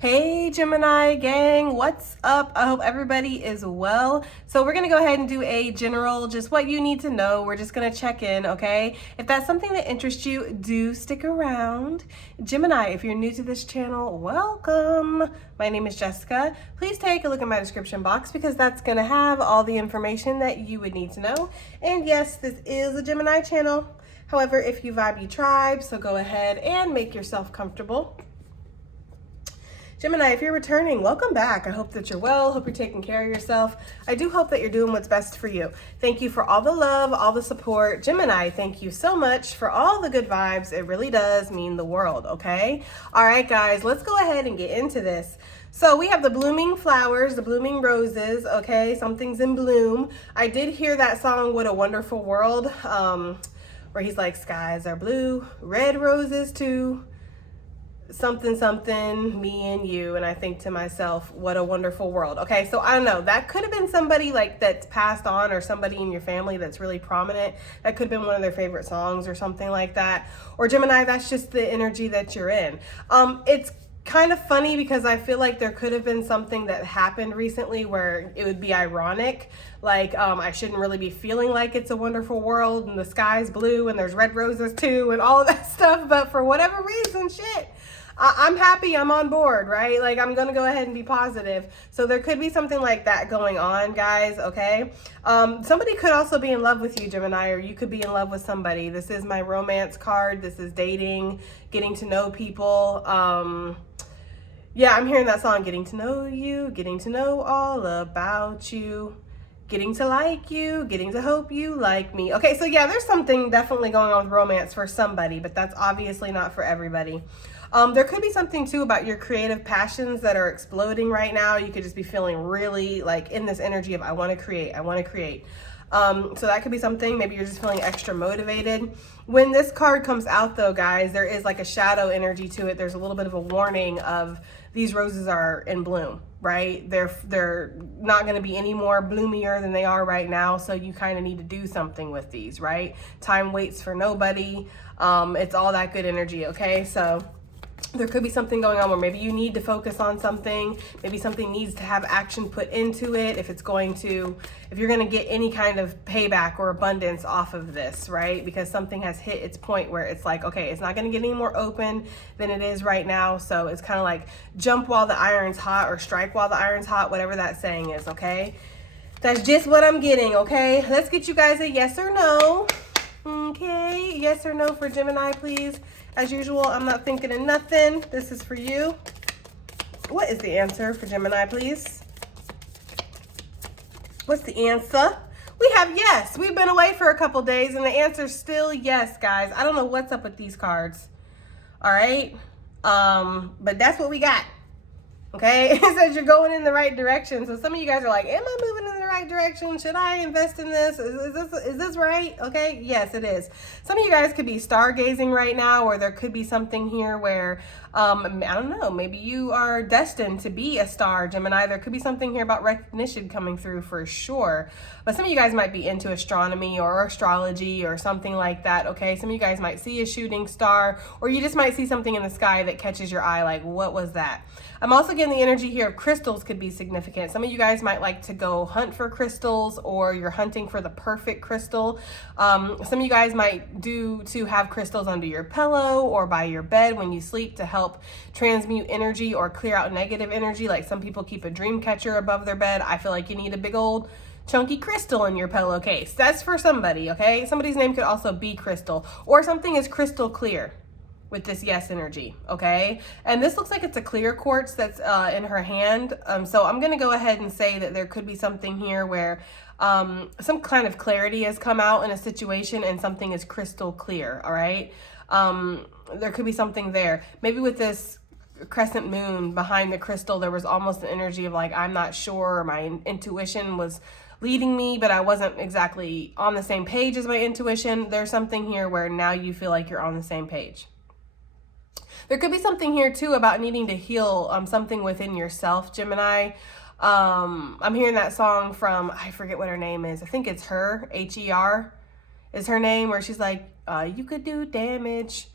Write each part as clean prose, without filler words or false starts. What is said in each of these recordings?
Hey Gemini gang, what's up? I hope everybody is well. So we're gonna go ahead and do a general, just what you need to know. We're just gonna check in, okay? If that's something that interests you, do stick around. Gemini, if you're new to this channel, welcome. My name is Jessica. Please take a look at my description box because that's gonna have all the information that you would need to know. And yes, this is a Gemini channel. However, if you vibe, you tribe, so go ahead and make yourself comfortable. Gemini, if you're returning, welcome back. I hope that you're well. Hope you're taking care of yourself. I do hope that you're doing what's best for you. Thank you for all the love, all the support. Gemini, thank you so much for all the good vibes. It really does mean the world, okay? All right, guys, let's go ahead and get into this. So we have the blooming flowers, the blooming roses, okay? Something's in bloom. I did hear that song, What a Wonderful World, where he's like, skies are blue, red roses too. Something, something, me and you. And I think to myself, what a wonderful world. Okay, so I don't know. That could have been somebody like that's passed on or somebody in your family that's really prominent. That could have been one of their favorite songs or something like that. Or Gemini, that's just the energy that you're in. It's kind of funny because I feel like there could have been something that happened recently where it would be ironic. Like, I shouldn't really be feeling like it's a wonderful world and the sky's blue and there's red roses too and all of that stuff. But for whatever reason, shit. I'm happy, I'm on board, right? Like, I'm gonna go ahead and be positive. So there could be something like that going on, guys, okay? Somebody could also be in love with you, Gemini, or you could be in love with somebody. This is my romance card. This is dating, getting to know people. Yeah, I'm hearing that song, getting to know you, getting to know all about you, getting to like you, getting to hope you like me. Okay, so yeah, there's something definitely going on with romance for somebody, but that's obviously not for everybody. There could be something too about your creative passions that are exploding right now. You could just be feeling really like in this energy of I want to create, I want to create. So that could be something. Maybe you're just feeling extra motivated. When this card comes out though, guys, there is like a shadow energy to it. There's a little bit of a warning of these roses are in bloom, right? They're not going to be any more bloomier than they are right now. So you kind of need to do something with these, right? Time waits for nobody. It's all that good energy. Okay. So there could be something going on where maybe you need to focus on something. Maybe something needs to have action put into it if you're going to get any kind of payback or abundance off of this, right? Because something has hit its point where it's like, okay, it's not going to get any more open than it is right now. So it's kind of like jump while the iron's hot or strike while the iron's hot, whatever that saying is, okay? That's just what I'm getting, okay? Let's get you guys a yes or no. Okay, yes or no for Gemini, please. As usual, I'm not thinking of nothing. This is for you. What is the answer for Gemini, please? What's the answer? We have yes. We've been away for a couple days and the answer's still yes, guys. I don't know what's up with these cards. All right. But that's what we got. Okay, it says you're going in the right direction. So some of you guys are like, am I moving in the right direction? Should I invest in this? Is this right? Okay, yes, it is. Some of you guys could be stargazing right now, or there could be something here where, I don't know, maybe you are destined to be a star, Gemini. There could be something here about recognition coming through for sure. But some of you guys might be into astronomy or astrology or something like that, okay? Some of you guys might see a shooting star, or you just might see something in the sky that catches your eye, like, what was that? I'm also getting the energy here of crystals could be significant. Some of you guys might like to go hunt for crystals, or you're hunting for the perfect crystal. Some of you guys might do to have crystals under your pillow or by your bed when you sleep to help transmute energy or clear out negative energy. Like some people keep a dream catcher above their bed. I feel like you need a big old chunky crystal in your pillowcase. That's for somebody, okay? Somebody's name could also be Crystal, or something is crystal clear with this yes energy, okay? And this looks like it's a clear quartz that's in her hand. So I'm gonna go ahead and say that there could be something here where some kind of clarity has come out in a situation and something is crystal clear, all right? There could be something there. Maybe with this crescent moon behind the crystal, there was almost an energy of like, I'm not sure, my intuition was leading me, but I wasn't exactly on the same page as my intuition. There's something here where now you feel like you're on the same page. There could be something here too about needing to heal something within yourself, Gemini. I'm hearing that song from, I forget what her name is. I think it's Her, H-E-R is her name, where she's like, you could do damage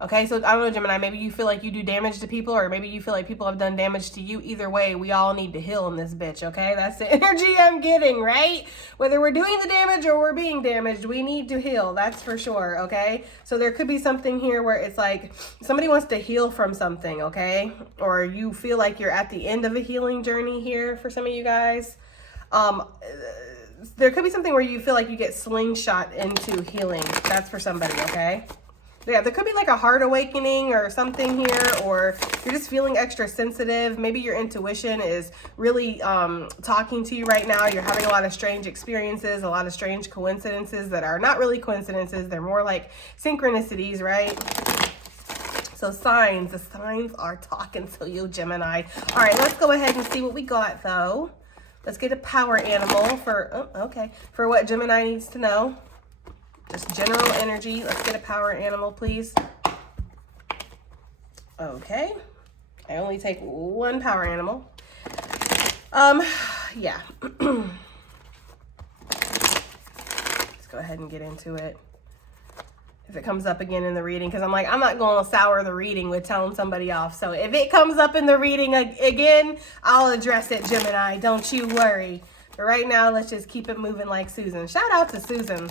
Okay, so I don't know, Gemini, maybe you feel like you do damage to people, or maybe you feel like people have done damage to you. Either way, we all need to heal in this bitch, okay? That's the energy I'm getting, right? Whether we're doing the damage or we're being damaged, we need to heal, that's for sure, okay? So there could be something here where it's like somebody wants to heal from something, okay? Or you feel like you're at the end of a healing journey here for some of you guys. There could be something where you feel like you get slingshot into healing. That's for somebody, okay? Yeah, there could be like a heart awakening or something here, or you're just feeling extra sensitive. Maybe your intuition is really talking to you right now. You're having a lot of strange experiences, a lot of strange coincidences that are not really coincidences. They're more like synchronicities, right? So signs, the signs are talking to you, Gemini. All right, let's go ahead and see what we got though. Let's get a power animal for, for what Gemini needs to know. Just general energy. Let's get a power animal, please. Okay. I only take one power animal. Yeah. Let's go ahead and get into it. If it comes up again in the reading, because I'm like, I'm not going to sour the reading with telling somebody off. So if it comes up in the reading again, I'll address it, Gemini. Don't you worry. But right now, let's just keep it moving like Susan. Shout out to Susan.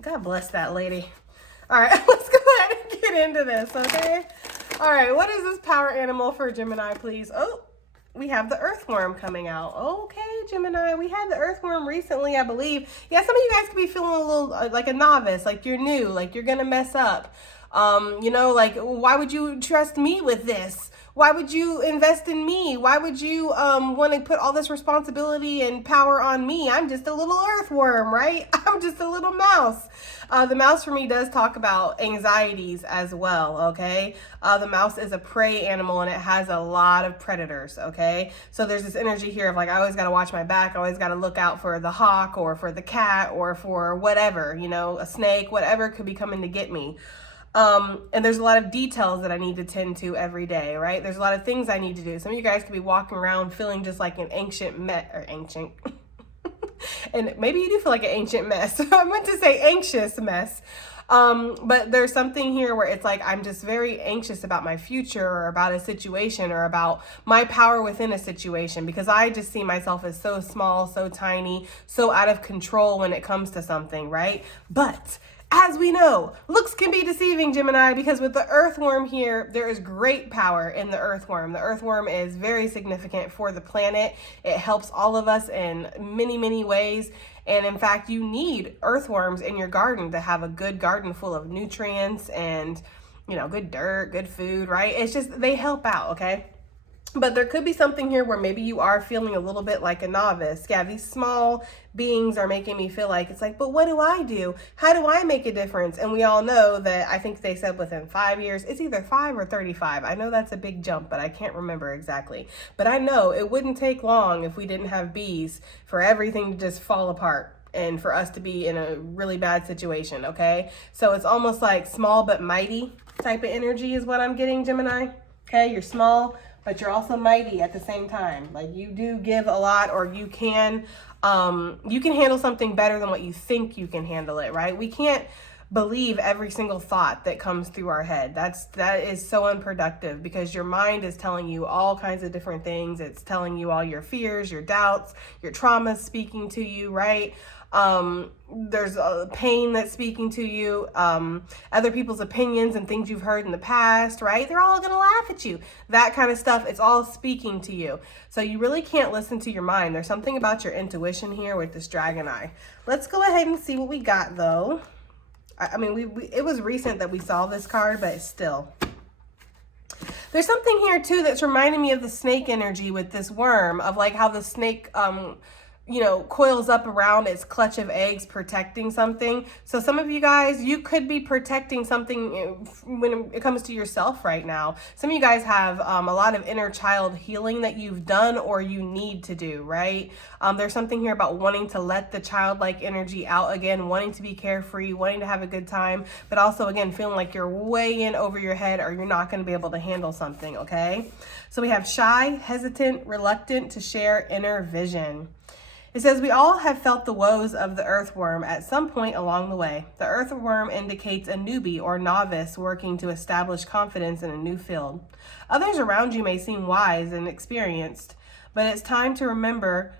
God bless that lady. All right, let's go ahead and get into this, okay? All right, what is this power animal for Gemini, please? Oh, we have the Earthworm coming out. Okay, Gemini, we had the Earthworm recently, I believe. Yeah, some of you guys could be feeling a little like a novice, like you're new, like you're gonna mess up. You know, like, why would you trust me with this? Why would you invest in me? Why would you want to put all this responsibility and power on me? I'm just a little earthworm, right? I'm just a little mouse. The mouse for me does talk about anxieties as well, okay? The mouse is a prey animal and it has a lot of predators, okay? So there's this energy here of like, I always got to watch my back. I always got to look out for the hawk or for the cat or for whatever, you know, a snake, whatever could be coming to get me. And there's a lot of details that I need to tend to every day, right? There's a lot of things I need to do. Some of you guys could be walking around feeling just like an ancient and maybe you do feel like an ancient mess. I meant to say anxious mess. But there's something here where it's like, I'm just very anxious about my future or about a situation or about my power within a situation, because I just see myself as so small, so tiny, so out of control when it comes to something, right? But as we know, looks can be deceiving, Gemini, because with the Earthworm here, there is great power in the Earthworm. The Earthworm is very significant for the planet. It helps all of us in many, many ways. And in fact, you need earthworms in your garden to have a good garden full of nutrients and, you know, good dirt, good food, right? It's just, they help out, okay? But there could be something here where maybe you are feeling a little bit like a novice. Yeah, these small beings are making me feel like, it's like, but what do I do? How do I make a difference? And we all know that, I think they said within 5 years, it's either 5 or 35. I know that's a big jump, but I can't remember exactly. But I know it wouldn't take long if we didn't have bees for everything to just fall apart and for us to be in a really bad situation, okay? So it's almost like small but mighty type of energy is what I'm getting, Gemini. Okay, you're small, but you're also mighty at the same time. Like, you do give a lot, or you can handle something better than what you think you can handle it, right? We can't believe every single thought that comes through our head. That is so unproductive, because your mind is telling you all kinds of different things. It's telling you all your fears, your doubts, your traumas speaking to you, right? There's a pain that's speaking to you, other people's opinions and things you've heard in the past, right? They're all gonna laugh at you. That kind of stuff, it's all speaking to you. So you really can't listen to your mind. There's something about your intuition here with this dragon eye. Let's go ahead and see what we got though. I mean, it was recent that we saw this card, but still. There's something here too that's reminding me of the snake energy with this worm, of like how the snake, you know, coils up around its clutch of eggs, protecting something. So some of you guys, you could be protecting something when it comes to yourself right now. Some of you guys have a lot of inner child healing that you've done or you need to do, right? There's something here about wanting to let the childlike energy out again, wanting to be carefree, wanting to have a good time, but also, again, feeling like you're way in over your head or you're not going to be able to handle something, okay? So we have shy, hesitant, reluctant to share inner vision. It says, we all have felt the woes of the earthworm at some point along the way. The earthworm indicates a newbie or novice working to establish confidence in a new field. Others around you may seem wise and experienced, but it's time to remember.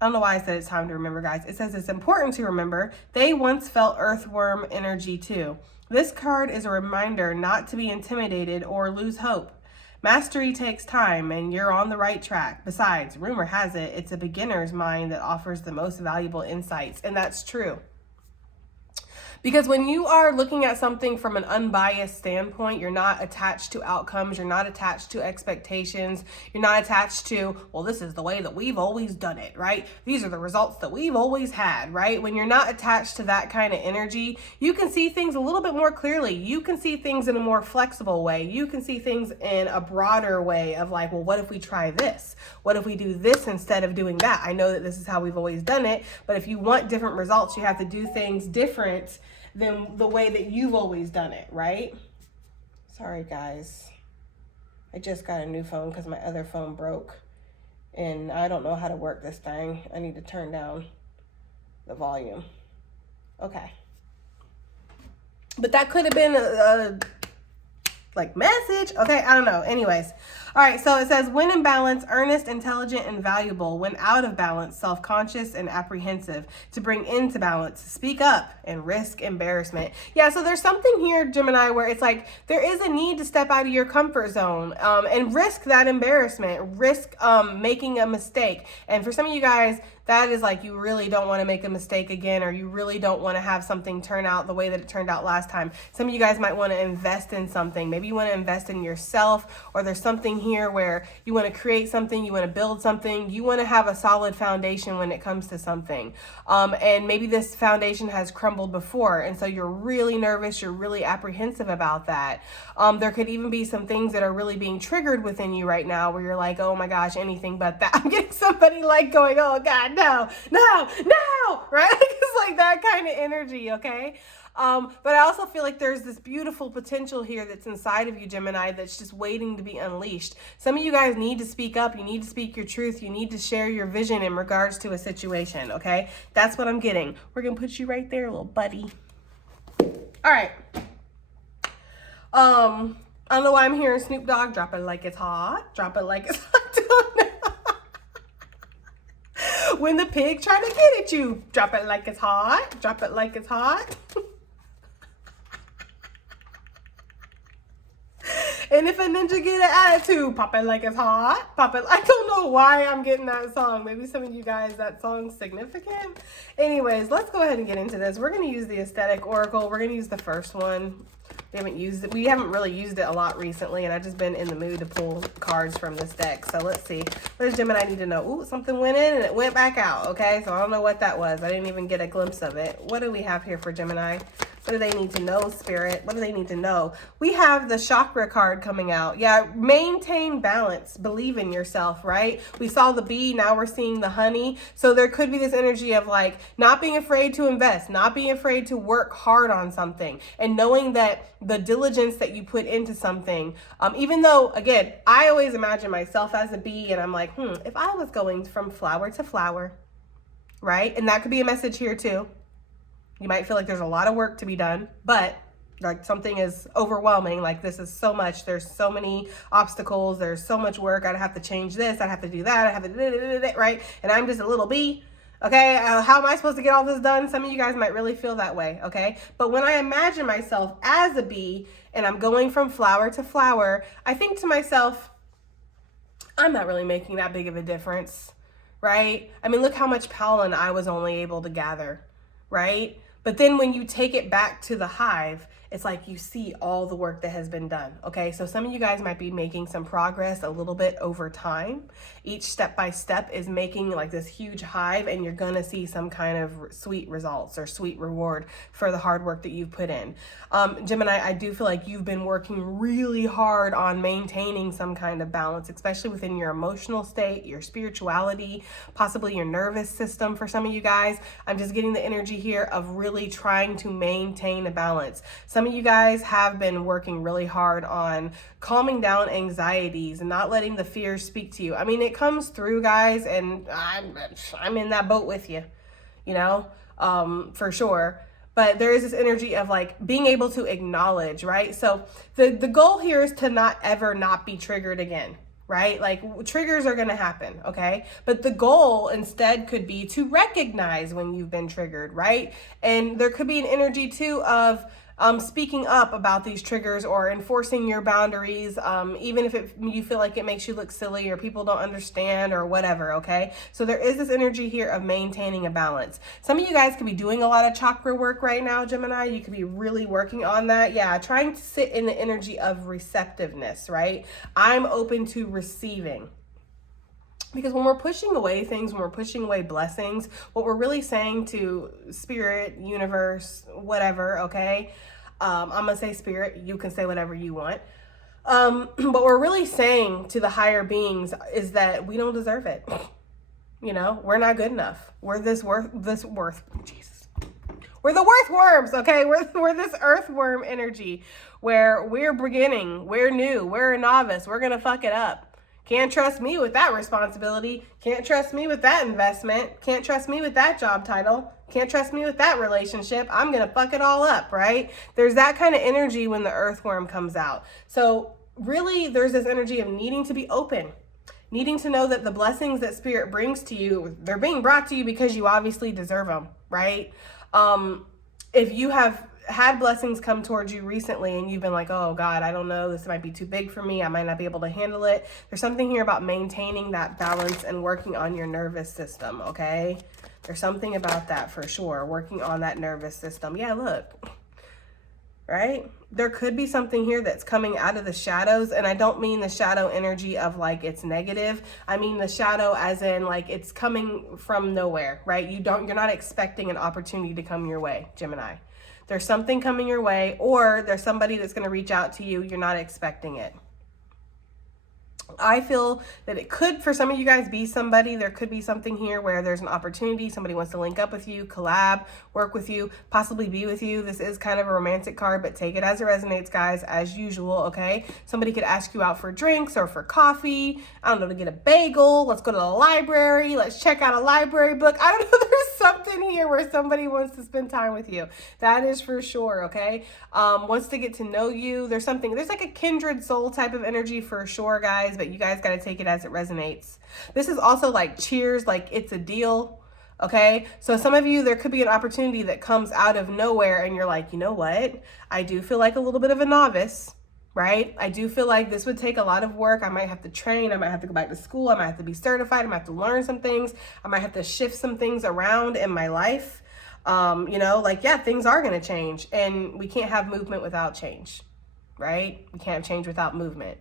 I don't know why I said it's time to remember, guys. It says it's important to remember they once felt earthworm energy too. This card is a reminder not to be intimidated or lose hope. Mastery takes time, and you're on the right track. Besides, rumor has it, it's a beginner's mind that offers the most valuable insights, and that's true. Because when you are looking at something from an unbiased standpoint, you're not attached to outcomes, you're not attached to expectations, you're not attached to, well, this is the way that we've always done it, right? These are the results that we've always had, right? When you're not attached to that kind of energy, you can see things a little bit more clearly. You can see things in a more flexible way. You can see things in a broader way of like, well, what if we try this? What if we do this instead of doing that? I know that this is how we've always done it, but if you want different results, you have to do things different than the way that you've always done it, right? Sorry, guys. I just got a new phone because my other phone broke, and I don't know how to work this thing. I need to turn down the volume. Okay. But that could have been a like message. Okay, I don't know. Anyways. All right, so it says, when in balance, earnest, intelligent, and valuable. When out of balance, self-conscious and apprehensive. To bring into balance, speak up and risk embarrassment. Yeah, so there's something here, Gemini, where it's like there is a need to step out of your comfort zone and risk that embarrassment, risk making a mistake. And for some of you guys, that is like you really don't want to make a mistake again, or you really don't want to have something turn out the way that it turned out last time. Some of you guys might want to invest in something. Maybe you want to invest in yourself, or there's something here where you want to create something, you want to build something, you want to have a solid foundation when it comes to something. And maybe this foundation has crumbled before, and so you're really nervous, you're really apprehensive about that. There could even be some things that are really being triggered within you right now where you're like, oh my gosh, anything but that. I'm getting somebody like going, oh God, no, right? It's like that kind of energy, okay? But I also feel like there's this beautiful potential here that's inside of you, Gemini, that's just waiting to be unleashed. Some of you guys need to speak up. You need to speak your truth. You need to share your vision in regards to a situation, okay? That's what I'm getting. We're going to put you right there, little buddy. All right. I don't know why I'm hearing Snoop Dogg, drop it like it's hot. Drop it like it's hot. When the pig trying to get at you, drop it like it's hot. Drop it like it's hot. And if a ninja get an attitude, pop it like it's hot. Pop it. I don't know why I'm getting that song. Maybe some of you guys, that song's significant. Anyways, let's go ahead and get into this. We're going to use the Aesthetic Oracle. We're going to use the first one. We haven't really used it a lot recently, and I've just been in the mood to pull cards from this deck. So let's see. What does Gemini need to know? Ooh, something went in and it went back out. Okay, so I don't know what that was. I didn't even get a glimpse of it. What do we have here for Gemini? What do they need to know, Spirit? What do they need to know? We have the chakra card coming out. Yeah, maintain balance. Believe in yourself, right? We saw the bee, now we're seeing the honey. So there could be this energy of like not being afraid to invest, not being afraid to work hard on something, and knowing that the diligence that you put into something, even though, again, I always imagine myself as a bee, and I'm like, if I was going from flower to flower, right? And that could be a message here too. You might feel like there's a lot of work to be done, but like something is overwhelming. Like this is so much. There's so many obstacles. There's so much work. I'd have to change this. I'd have to do that. I have to, right? And I'm just a little bee. Okay. How am I supposed to get all this done? Some of you guys might really feel that way. Okay. But when I imagine myself as a bee and I'm going from flower to flower, I think to myself, I'm not really making that big of a difference, right? I mean, look how much pollen I was only able to gather, right? But then when you take it back to the hive, it's like you see all the work that has been done. Okay, so some of you guys might be making some progress a little bit over time. Each step by step is making like this huge hive, and you're gonna see some kind of sweet results or sweet reward for the hard work that you've put in. Gemini, I do feel like you've been working really hard on maintaining some kind of balance, especially within your emotional state, your spirituality, possibly your nervous system for some of you guys. I'm just getting the energy here of really trying to maintain a balance. Some of you guys have been working really hard on calming down anxieties and not letting the fears speak to you. I mean, it comes through, guys, and I'm in that boat with you, you know, for sure. But there is this energy of like being able to acknowledge, right? So the goal here is to not ever not be triggered again, right? Like triggers are going to happen, okay? But the goal instead could be to recognize when you've been triggered, right? And there could be an energy too of speaking up about these triggers or enforcing your boundaries, even if you feel like it makes you look silly or people don't understand or whatever, okay? So there is this energy here of maintaining a balance. Some of you guys could be doing a lot of chakra work right now, Gemini. You could be really working on that. Yeah, trying to sit in the energy of receptiveness, right? I'm open to receiving. Because when we're pushing away things, when we're pushing away blessings, what we're really saying to spirit, universe, whatever, okay? I'm going to say spirit. You can say whatever you want. But we're really saying to the higher beings is that we don't deserve it. You know, we're not good enough. We're Jesus. We're the worthworms, okay? We're this earthworm energy where we're beginning, we're new, we're a novice, we're going to fuck it up. Can't trust me with that responsibility. Can't trust me with that investment. Can't trust me with that job title. Can't trust me with that relationship. I'm going to fuck it all up, right? There's that kind of energy when the earthworm comes out. So really, there's this energy of needing to be open, needing to know that the blessings that spirit brings to you, they're being brought to you because you obviously deserve them, right? If you have had blessings come towards you recently and you've been like, oh God, I don't know, this might be too big for me, I might not be able to handle it. There's something here about maintaining that balance and working on your nervous system, okay? There's something about that for sure, working on that nervous system. Yeah, look, right? There could be something here that's coming out of the shadows, and I don't mean the shadow energy of like it's negative. I mean the shadow as in like it's coming from nowhere, right? You're not expecting an opportunity to come your way, Gemini. There's something coming your way, or there's somebody that's going to reach out to you. You're not expecting it. I feel that it could, for some of you guys, be somebody. There could be something here where there's an opportunity. Somebody wants to link up with you, collab, work with you, possibly be with you. This is kind of a romantic card, but take it as it resonates, guys, as usual, okay? Somebody could ask you out for drinks or for coffee. I don't know, to get a bagel. Let's go to the library. Let's check out a library book. I don't know. There's something here where somebody wants to spend time with you. That is for sure, okay? Wants to get to know you. There's like a kindred soul type of energy for sure, guys, but you guys got to take it as it resonates. This is also like cheers, like it's a deal, okay? So some of you, there could be an opportunity that comes out of nowhere and you're like, you know what? I do feel like a little bit of a novice, right? I do feel like this would take a lot of work. I might have to train. I might have to go back to school. I might have to be certified. I might have to learn some things. I might have to shift some things around in my life. You know, like, yeah, things are going to change, and we can't have movement without change, right? We can't have change without movement.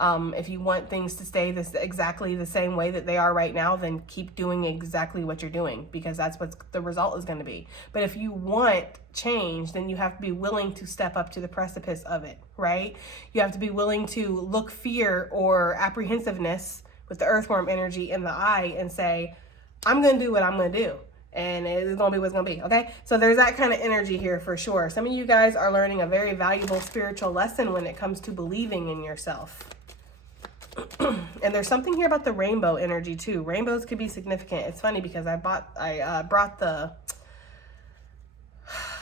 If you want things to stay exactly the same way that they are right now, then keep doing exactly what you're doing, because that's what the result is going to be. But if you want change, then you have to be willing to step up to the precipice of it, right? You have to be willing to look fear or apprehensiveness with the earthworm energy in the eye and say, I'm going to do what I'm going to do. And it's going to be what's going to be, okay? So there's that kind of energy here for sure. Some of you guys are learning a very valuable spiritual lesson when it comes to believing in yourself. And there's something here about the rainbow energy too. Rainbows could be significant. It's funny because I brought the,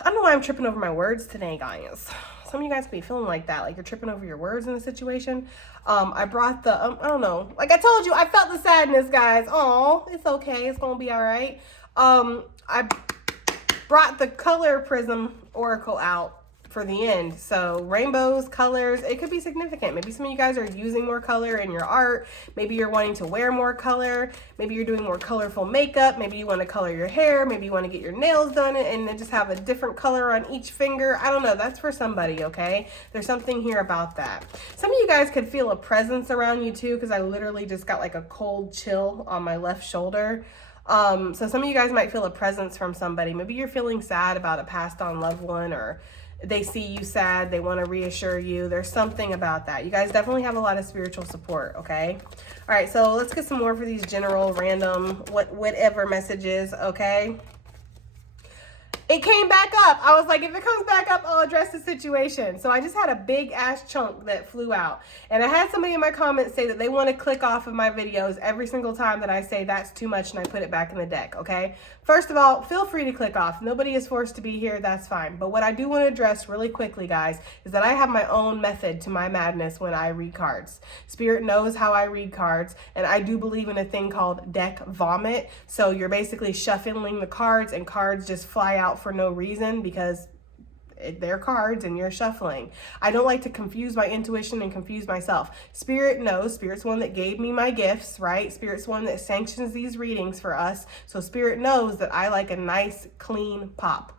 I don't know why I'm tripping over my words today, guys. Some of you guys can be feeling like that, like you're tripping over your words in a situation. I brought the, I don't know, like I told you, I felt the sadness, guys. Oh, it's okay. It's going to be all right. I brought the color prism oracle out for the end. So rainbows, colors, it could be significant. Maybe some of you guys are using more color in your art. Maybe you're wanting to wear more color. Maybe you're doing more colorful makeup. Maybe you want to color your hair. Maybe you want to get your nails done and then just have a different color on each finger. I don't know. That's for somebody, okay? There's something here about that. Some of you guys could feel a presence around you too, because I literally just got like a cold chill on my left shoulder. So some of you guys might feel a presence from somebody. Maybe you're feeling sad about a passed on loved one, or they see you sad, they want to reassure you. There's something about that. You guys definitely have a lot of spiritual support, okay? All right, so let's get some more for these general, random, whatever messages, okay? It came back up. I was like, if it comes back up, I'll address the situation. So I just had a big ass chunk that flew out. And I had somebody in my comments say that they want to click off of my videos every single time that I say that's too much and I put it back in the deck, okay? First of all, feel free to click off. Nobody is forced to be here, that's fine. But what I do want to address really quickly, guys, is that I have my own method to my madness when I read cards. Spirit knows how I read cards, and I do believe in a thing called deck vomit. So you're basically shuffling the cards and cards just fly out for no reason because they're cards and you're shuffling. I don't like to confuse my intuition and confuse myself. Spirit knows. Spirit's one that gave me my gifts, right? Spirit's one that sanctions these readings for us. So Spirit knows that I like a nice, clean pop,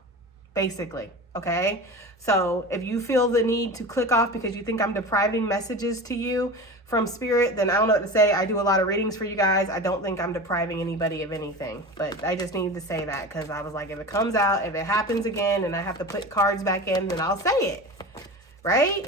basically, okay? So if you feel the need to click off because you think I'm depriving messages to you from Spirit, then I don't know what to say. I do a lot of readings for you guys. I don't think I'm depriving anybody of anything, but I just needed to say that because I was like, if it comes out, if it happens again and I have to put cards back in, then I'll say it, right?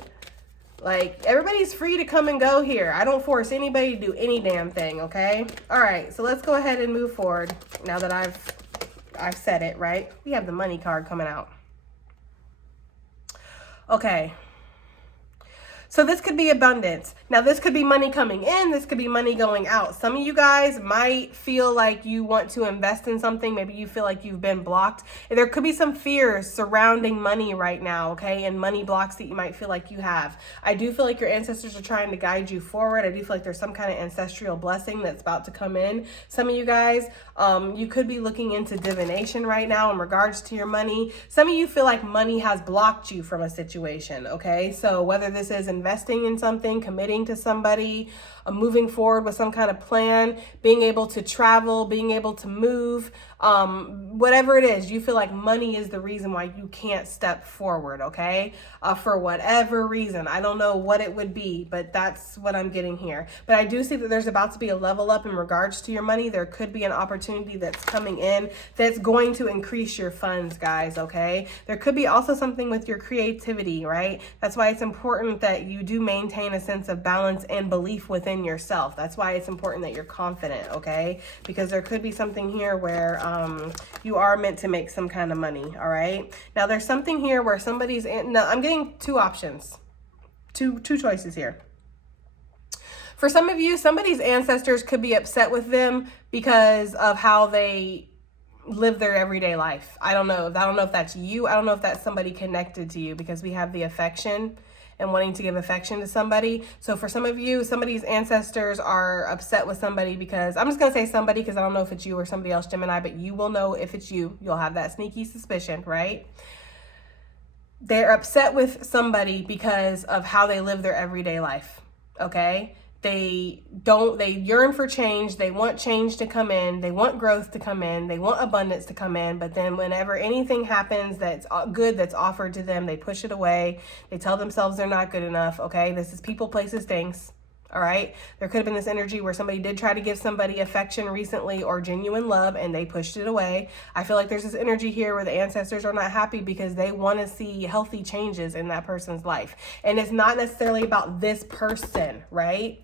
Like, everybody's free to come and go here. I don't force anybody to do any damn thing, okay? All right, so let's go ahead and move forward now that I've said it, right? We have the money card coming out. Okay. So this could be abundance. Now this could be money coming in, this could be money going out. Some of you guys might feel like you want to invest in something. Maybe you feel like you've been blocked. There could be some fears surrounding money right now, okay? And money blocks that you might feel like you have. I do feel like your ancestors are trying to guide you forward. I do feel like there's some kind of ancestral blessing that's about to come in. Some of you guys, you could be looking into divination right now in regards to your money. Some of you feel like money has blocked you from a situation, okay? So whether this is investing in something, committing to somebody, moving forward with some kind of plan, being able to travel, being able to move, whatever it is, you feel like money is the reason why you can't step forward, okay? For whatever reason. I don't know what it would be, but that's what I'm getting here. But I do see that there's about to be a level up in regards to your money. There could be an opportunity that's coming in that's going to increase your funds, guys, okay? There could be also something with your creativity, right? That's why it's important that you do maintain a sense of balance and belief within yourself. That's why it's important that you're confident, okay? Because there could be something here where you are meant to make some kind of money, all right? Now there's something here where somebody's, no, I'm getting two options, two choices here. For some of you, somebody's ancestors could be upset with them because of how they live their everyday life. I don't know if that's you. I don't know if that's somebody connected to you because we have the affection and wanting to give affection to somebody. So for some of you, somebody's ancestors are upset with somebody because, I'm just gonna say somebody because I don't know if it's you or somebody else, Gemini, but you will know if it's you. You'll have that sneaky suspicion, right? They're upset with somebody because of how they live their everyday life, okay? They yearn for change. They want change to come in. They want growth to come in. They want abundance to come in. But then whenever anything happens that's good, that's offered to them, they push it away. They tell themselves they're not good enough. Okay. This is people, places, things. All right. There could have been this energy where somebody did try to give somebody affection recently or genuine love and they pushed it away. I feel like there's this energy here where the ancestors are not happy because they want to see healthy changes in that person's life. And it's not necessarily about this person, right?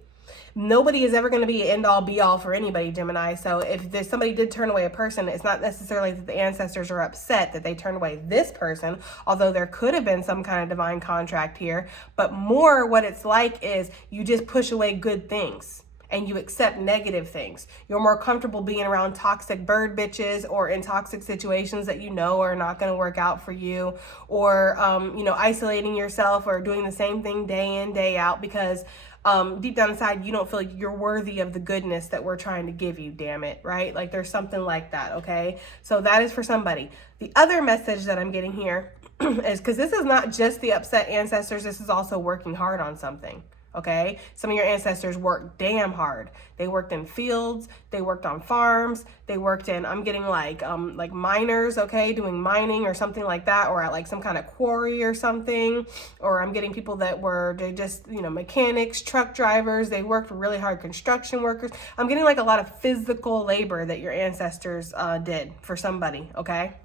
Nobody is ever going to be an end all be all for anybody, Gemini. So if there's somebody did turn away a person, it's not necessarily that the ancestors are upset that they turned away this person, although there could have been some kind of divine contract here. But more what it's like is you just push away good things and you accept negative things. You're more comfortable being around toxic bird bitches or in toxic situations that you know are not going to work out for you, or isolating yourself or doing the same thing day in, day out because deep down inside, you don't feel like you're worthy of the goodness that we're trying to give you, damn it, right? Like there's something like that, okay? So that is for somebody. The other message that I'm getting here is because this is not just the upset ancestors, this is also working hard on something. Okay, some of your ancestors worked damn hard. They worked in fields, they worked on farms, they worked in, I'm getting like miners, okay, doing mining or something like that, or at like some kind of quarry or something, or I'm getting people that were, they just, mechanics, truck drivers, they worked really hard, construction workers. I'm getting like a lot of physical labor that your ancestors did for somebody, okay?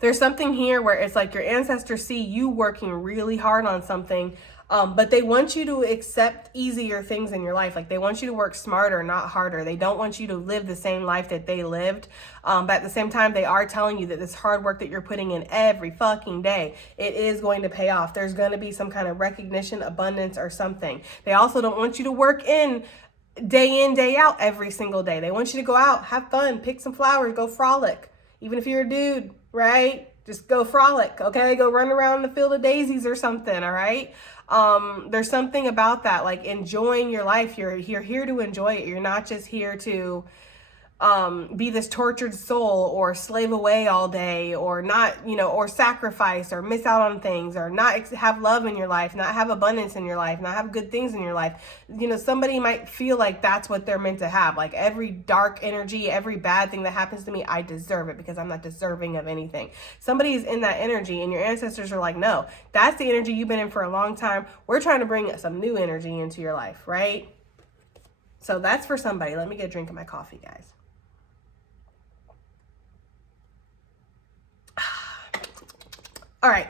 There's something here where it's like your ancestors see you working really hard on something But they want you to accept easier things in your life. Like they want you to work smarter, not harder. They don't want you to live the same life that they lived. But at the same time, they are telling you that this hard work that you're putting in every fucking day, it is going to pay off. There's going to be some kind of recognition, abundance, or something. They also don't want you to work in, day out every single day. They want you to go out, have fun, pick some flowers, go frolic. Even if you're a dude, right? Just go frolic, okay? Go run around the field of daisies or something, all right? There's something about that, like enjoying your life. You're here to enjoy it. You're not just here to be this tortured soul or slave away all day, or not, or sacrifice or miss out on things, or not have love in your life, not have abundance in your life, not have good things in your life. Somebody might feel like that's what they're meant to have. Like every dark energy, every bad thing that happens to me, I deserve it because I'm not deserving of anything. Somebody's in that energy and your ancestors are like, no, that's the energy you've been in for a long time. We're trying to bring some new energy into your life, right? So that's for somebody. Let me get a drink of my coffee, guys. All right.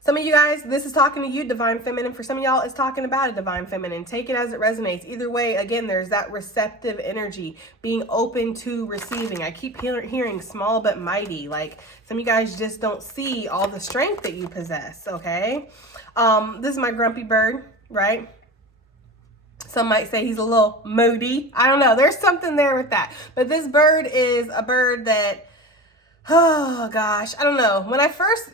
Some of you guys, this is talking to you, divine feminine. For some of y'all, it's talking about a divine feminine. Take it as it resonates. Either way, again, there's that receptive energy, being open to receiving. I keep hearing small but mighty. Like some of you guys just don't see all the strength that you possess, okay? This is my grumpy bird, right? Some might say he's a little moody. I don't know. There's something there with that. But this bird is a bird that, oh gosh, I don't know. When I first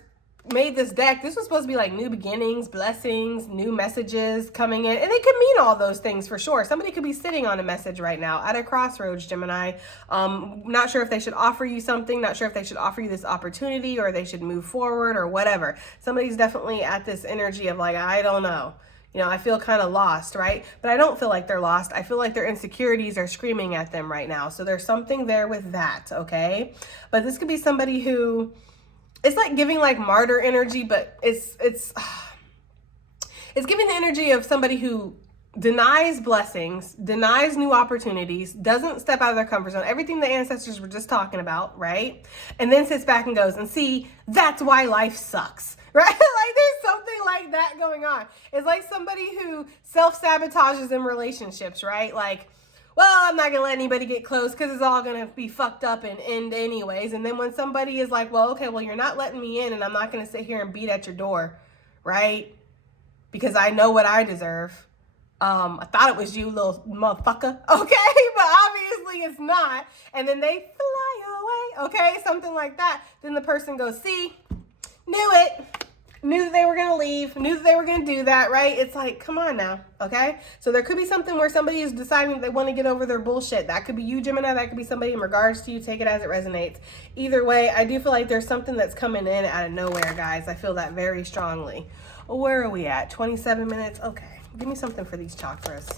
made this deck, this was supposed to be like new beginnings, blessings, new messages coming in. And it could mean all those things for sure. Somebody could be sitting on a message right now at a crossroads, Gemini. Not sure if they should offer you something, not sure if they should offer you this opportunity or they should move forward or whatever. Somebody's definitely at this energy of like, I don't know. I feel kind of lost, right? But I don't feel like they're lost. I feel like their insecurities are screaming at them right now. So there's something there with that, okay? But this could be somebody who, it's like giving like martyr energy, but it's giving the energy of somebody who denies blessings, denies new opportunities, doesn't step out of their comfort zone, everything the ancestors were just talking about, right? And then sits back and goes, and see, that's why life sucks, right? Like there's something like that going on. It's like somebody who self-sabotages in relationships, right? Like, well, I'm not gonna let anybody get close because it's all gonna be fucked up and end anyways. And then when somebody is like, well, okay, well, you're not letting me in and I'm not gonna sit here and beat at your door, right? Because I know what I deserve. I thought it was you, little motherfucker, okay? But obviously it's not. And then they fly away, okay? Something like that. Then the person goes, see, knew it. Knew that they were going to leave. Knew that they were going to do that, right? It's like, come on now, okay? So there could be something where somebody is deciding they want to get over their bullshit. That could be you, Gemini. That could be somebody in regards to you. Take it as it resonates. Either way, I do feel like there's something that's coming in out of nowhere, guys. I feel that very strongly. Well, where are we at? 27 minutes? Okay. Give me something for these chakras.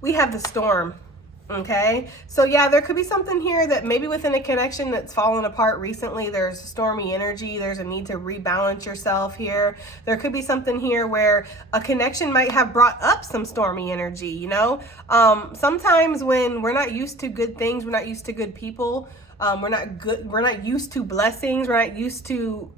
We have the storm, okay? So yeah, there could be something here that maybe within a connection that's fallen apart recently, there's stormy energy. There's a need to rebalance yourself here. There could be something here where a connection might have brought up some stormy energy, Sometimes when we're not used to good things, we're not used to good people, we're not used to blessings, we're not used to,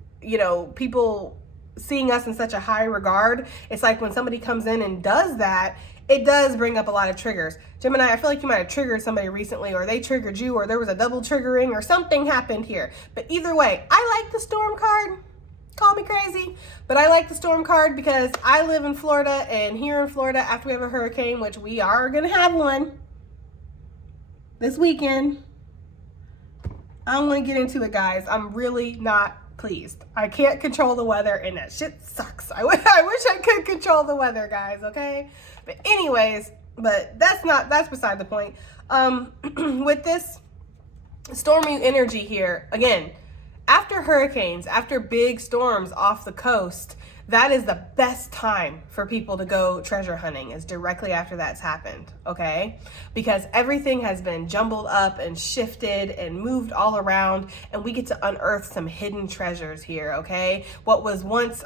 people seeing us in such a high regard. It's like when somebody comes in and does that, it does bring up a lot of triggers. Gemini, I feel like you might have triggered somebody recently, or they triggered you, or there was a double triggering, or something happened here. But either way, I like the storm card. Call me crazy, but I like the storm card because I live in Florida, and here in Florida, after we have a hurricane, which we are going to have one this weekend, I don't want to get into it, guys. I'm really not pleased. I can't control the weather and that shit sucks. I wish I could control the weather, guys, okay? But anyways, that's beside the point. With this stormy energy here, again, after hurricanes, after big storms off the coast, that is the best time for people to go treasure hunting, is directly after that's happened, okay? Because everything has been jumbled up and shifted and moved all around, and we get to unearth some hidden treasures here, okay? What was once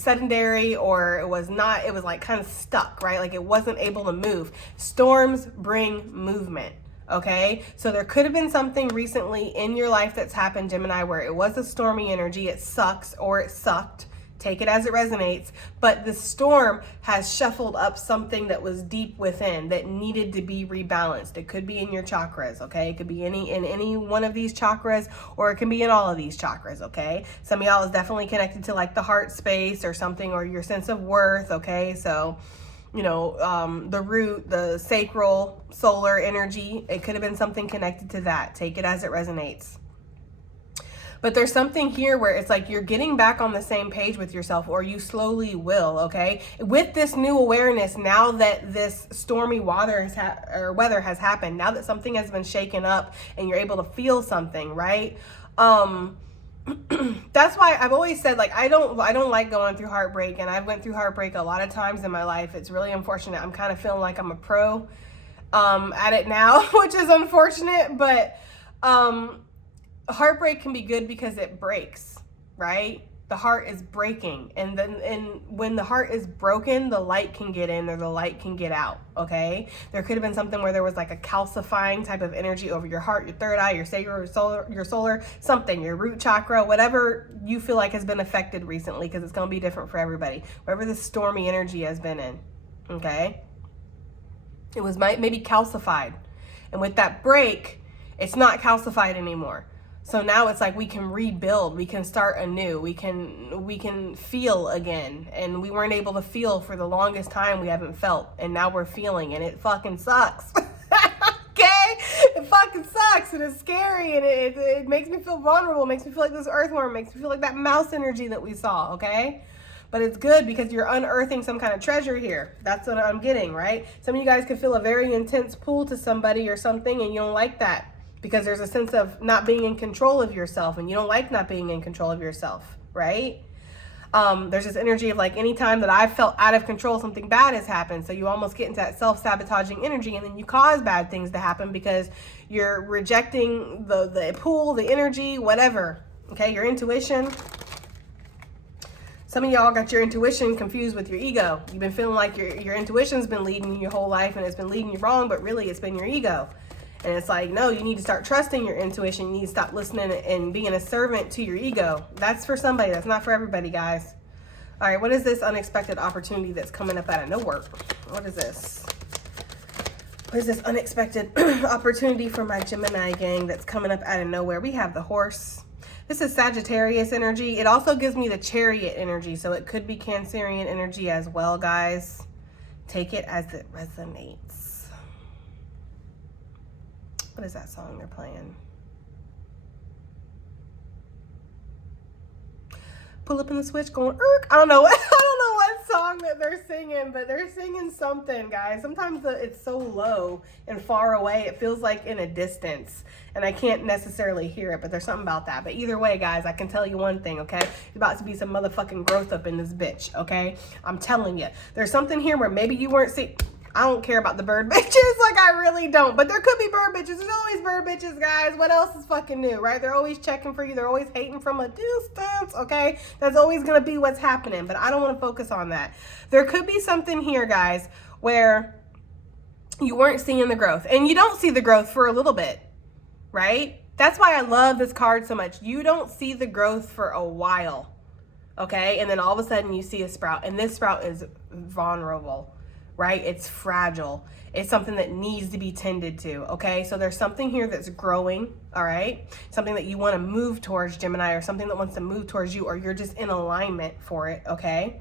sedentary, or it was like kind of stuck, right? Like it wasn't able to move. Storms bring movement. Okay, so there could have been something recently in your life that's happened, Gemini, where it was a stormy energy, it sucks or it sucked Take it as it resonates. But the storm has shuffled up something that was deep within that needed to be rebalanced. It could be in your chakras, okay? It could be in any one of these chakras, or it can be in all of these chakras, okay? Some of y'all is definitely connected to like the heart space or something, or your sense of worth, okay? So, you know, the root, the sacral, solar energy, it could have been something connected to that. Take it as it resonates. But there's something here where it's like you're getting back on the same page with yourself, or you slowly will, okay? With this new awareness, now that this stormy weather has happened, now that something has been shaken up and you're able to feel something, right? That's why I've always said, like, I don't like going through heartbreak, and I've went through heartbreak a lot of times in my life. It's really unfortunate. I'm kind of feeling like I'm a pro at it now, which is unfortunate, but heartbreak can be good because it breaks, right? The heart is breaking, and when the heart is broken, the light can get in or the light can get out, okay? There could have been something where there was like a calcifying type of energy over your heart, your third eye, your sacral, your solar, something, your root chakra, whatever you feel like has been affected recently, because it's going to be different for everybody. Wherever this stormy energy has been in, okay? It was maybe calcified, and with that break, it's not calcified anymore. So now it's like we can rebuild, we can start anew, we can feel again. And we weren't able to feel for the longest time. We haven't felt, and now we're feeling, and it fucking sucks. Okay? It fucking sucks, and it's scary, and it makes me feel vulnerable, makes me feel like this earthworm, makes me feel like that mouse energy that we saw, okay? But it's good because you're unearthing some kind of treasure here. That's what I'm getting, right? Some of you guys could feel a very intense pull to somebody or something, and you don't like that, because there's a sense of not being in control of yourself, and you don't like not being in control of yourself, right? There's this energy of like, anytime that I've felt out of control, something bad has happened. So you almost get into that self-sabotaging energy, and then you cause bad things to happen because you're rejecting the pull, the energy, whatever, okay? Your intuition. Some of y'all got your intuition confused with your ego. You've been feeling like your intuition's been leading you your whole life, and it's been leading you wrong, but really it's been your ego. And it's like, no, you need to start trusting your intuition. You need to stop listening and being a servant to your ego. That's for somebody. That's not for everybody, guys. All right, what is this unexpected opportunity that's coming up out of nowhere? What is this? What is this unexpected opportunity for my Gemini gang that's coming up out of nowhere? We have the horse. This is Sagittarius energy. It also gives me the Chariot energy, so it could be Cancerian energy as well, guys. Take it as it resonates. What is that song they're playing? Pull up in the switch going, Erk. I don't know what song that they're singing, but they're singing something, guys. Sometimes it's so low and far away, it feels like in a distance, and I can't necessarily hear it, but there's something about that. But either way, guys, I can tell you one thing, okay? There's about to be some motherfucking growth up in this bitch, okay? I'm telling you. There's something here where maybe you weren't seeing. I don't care about the bird bitches, like I really don't. But there could be bird bitches. There's always bird bitches, guys. What else is fucking new, right? They're always checking for you. They're always hating from a distance, okay? That's always going to be what's happening. But I don't want to focus on that. There could be something here, guys, where you weren't seeing the growth. And you don't see the growth for a little bit, right? That's why I love this card so much. You don't see the growth for a while, okay? And then all of a sudden you see a sprout. And this sprout is vulnerable. Right? It's fragile. It's something that needs to be tended to, okay? So there's something here that's growing, all right? Something that you want to move towards, Gemini, or something that wants to move towards you, or you're just in alignment for it, okay?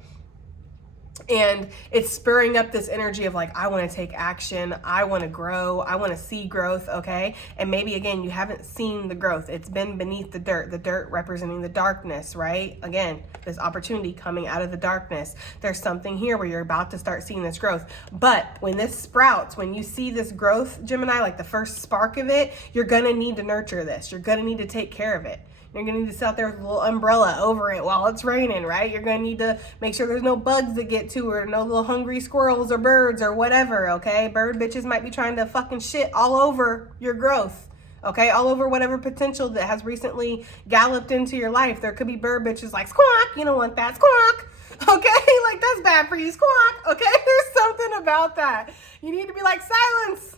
And it's spurring up this energy of like, I want to take action. I want to grow. I want to see growth, okay? And maybe, again, you haven't seen the growth. It's been beneath the dirt representing the darkness, right? Again, this opportunity coming out of the darkness. There's something here where you're about to start seeing this growth. But when this sprouts, when you see this growth, Gemini, like the first spark of it, you're going to need to nurture this. You're going to need to take care of it. You're going to need to sit out there with a little umbrella over it while it's raining, right? You're going to need to make sure there's no bugs that get to her, no little hungry squirrels or birds or whatever, okay? Bird bitches might be trying to fucking shit all over your growth, okay? All over whatever potential that has recently galloped into your life. There could be bird bitches like, squawk, you don't want that, squawk, okay? Like, that's bad for you, squawk, okay? There's something about that. You need to be like, silence,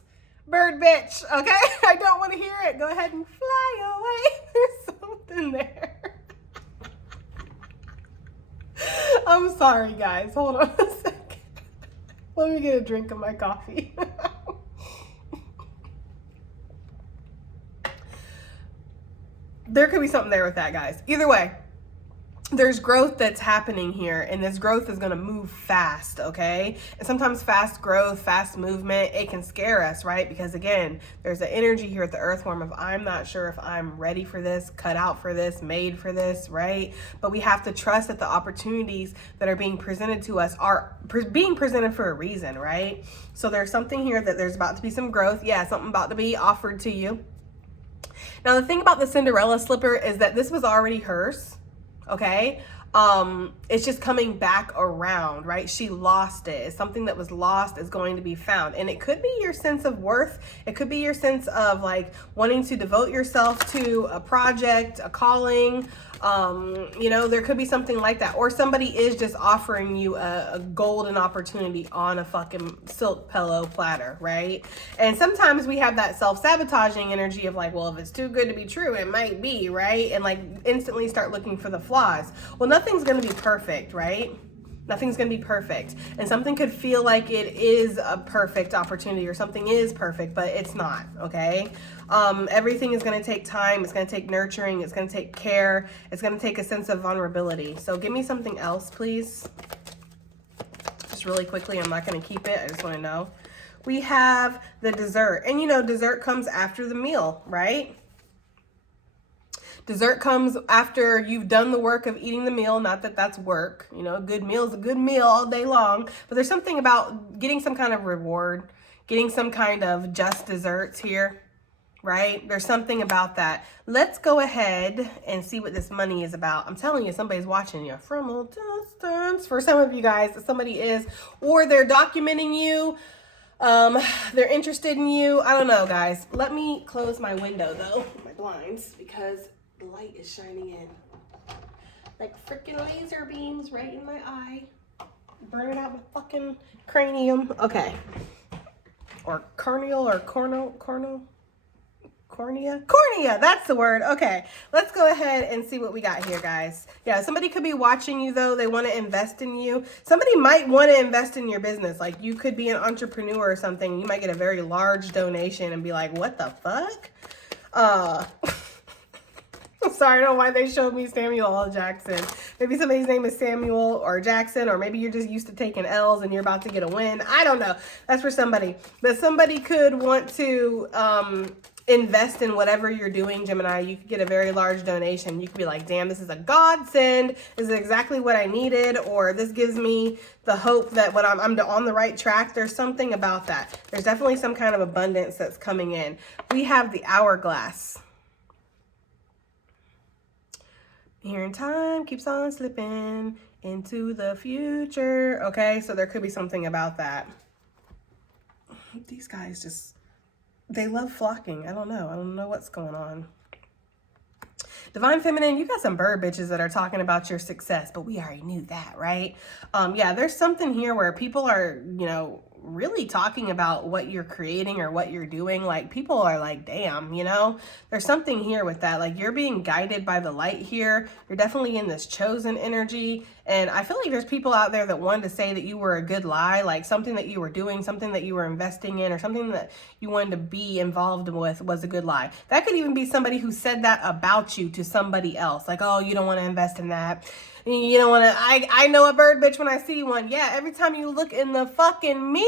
bird bitch, okay? I don't want to hear it. Go ahead and fly away. There's something there. I'm sorry, guys. Hold on a second. Let me get a drink of my coffee. There could be something there with that, guys. Either way, there's growth that's happening here, and this growth is going to move fast, okay? And sometimes fast growth, fast movement, it can scare us, right? Because again, there's an energy here at the Earthworm of I'm not sure if I'm ready for this, cut out for this, made for this, right? But we have to trust that the opportunities that are being presented to us are being presented for a reason, right? So there's something here that there's about to be some growth. Yeah, something about to be offered to you. Now, the thing about the Cinderella slipper is that this was already hers. Okay, it's just coming back around, right? She lost it. It's something that was lost is going to be found, and it could be your sense of worth. It could be your sense of like wanting to devote yourself to a project, a calling. You know, there could be something like that, or somebody is just offering you a golden opportunity on a fucking silk pillow platter, right? And sometimes we have that self-sabotaging energy of like, well, if it's too good to be true, it might be, right? And like instantly start looking for the flaws. Well, nothing's going to be perfect, right? Nothing's going to be perfect. And something could feel like it is a perfect opportunity or something is perfect, but it's not, okay? Everything is going to take time. It's going to take nurturing. It's going to take care. It's going to take a sense of vulnerability. So give me something else, please. Just really quickly. I'm not going to keep it. I just want to know. We have the dessert. And you know, dessert comes after the meal, right? Dessert comes after you've done the work of eating the meal. Not that that's work. You know, a good meal is a good meal all day long. But there's something about getting some kind of reward, getting some kind of just desserts here, right? There's something about that. Let's go ahead and see what this money is about. I'm telling you, somebody's watching you from a distance. For some of you guys, somebody is, or they're documenting you. They're interested in you. I don't know, guys. Let me close my window though, my blinds, because the light is shining in like freaking laser beams right in my eye, burning out my fucking cranium. Okay, or corneal or cornea. That's the word. Okay, let's go ahead and see what we got here, guys. Yeah, somebody could be watching you though. They want to invest in you. Somebody might want to invest in your business. Like you could be an entrepreneur or something. You might get a very large donation and be like, what the fuck? Sorry, I don't know why they showed me Samuel L. Jackson. Maybe somebody's name is Samuel or Jackson, or maybe you're just used to taking L's and you're about to get a win. I don't know. That's for somebody. But somebody could want to invest in whatever you're doing, Gemini. You could get a very large donation. You could be like, damn, this is a godsend. This is exactly what I needed. Or this gives me the hope that when I'm on the right track. There's something about that. There's definitely some kind of abundance that's coming in. We have the hourglass. Here in time keeps on slipping into the future. Okay, so there could be something about that. These guys just, they love flocking. I don't know what's going on. Divine Feminine, you got some bird bitches that are talking about your success, but we already knew that, right? Yeah, there's something here where people are, you know, really talking about what you're creating or what you're doing. Like people are like, damn, you know, there's something here with that. Like you're being guided by the light here. You're definitely in this chosen energy. And I feel like there's people out there that wanted to say that you were a good lie, like something that you were doing, something that you were investing in, or something that you wanted to be involved with was a good lie. That could even be somebody who said that about you to somebody else. Like, oh, you don't want to invest in that. You don't want to, I know a bird bitch when I see one. Yeah, every time you look in the fucking mirror,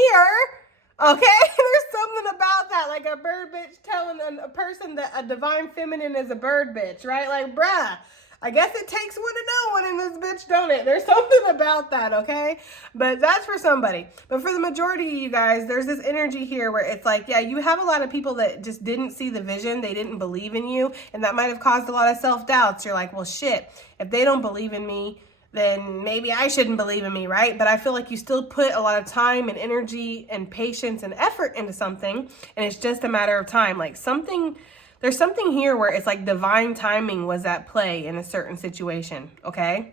okay, there's something about that. Like a bird bitch telling a person that a divine feminine is a bird bitch, right? Like, bruh, I guess it takes one to know one in this bitch, don't it? There's something about that, okay? But that's for somebody. But for the majority of you guys, there's this energy here where it's like, yeah, you have a lot of people that just didn't see the vision. They didn't believe in you. And that might have caused a lot of self-doubts. You're like, well, shit, if they don't believe in me, then maybe I shouldn't believe in me, right? But I feel like you still put a lot of time and energy and patience and effort into something. And it's just a matter of time. Like something... There's something here where it's like divine timing was at play in a certain situation, okay?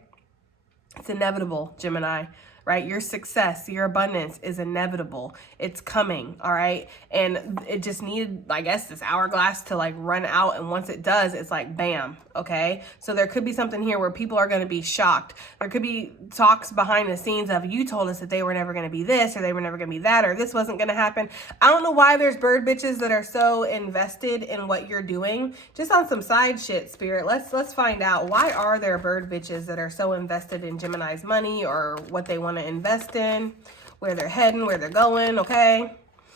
It's inevitable, Gemini. right? Your success, your abundance is inevitable. It's coming, all right? And it just needed, I guess, this hourglass to like run out. And once it does, it's like, bam, okay? So there could be something here where people are going to be shocked. There could be talks behind the scenes of, you told us that they were never going to be this, or they were never going to be that, or this wasn't going to happen. I don't know why there's bird bitches that are so invested in what you're doing. Just on some side shit, Spirit. Let's find out, why are there bird bitches that are so invested in Gemini's money or what they want to invest in, where they're heading, where they're going, okay?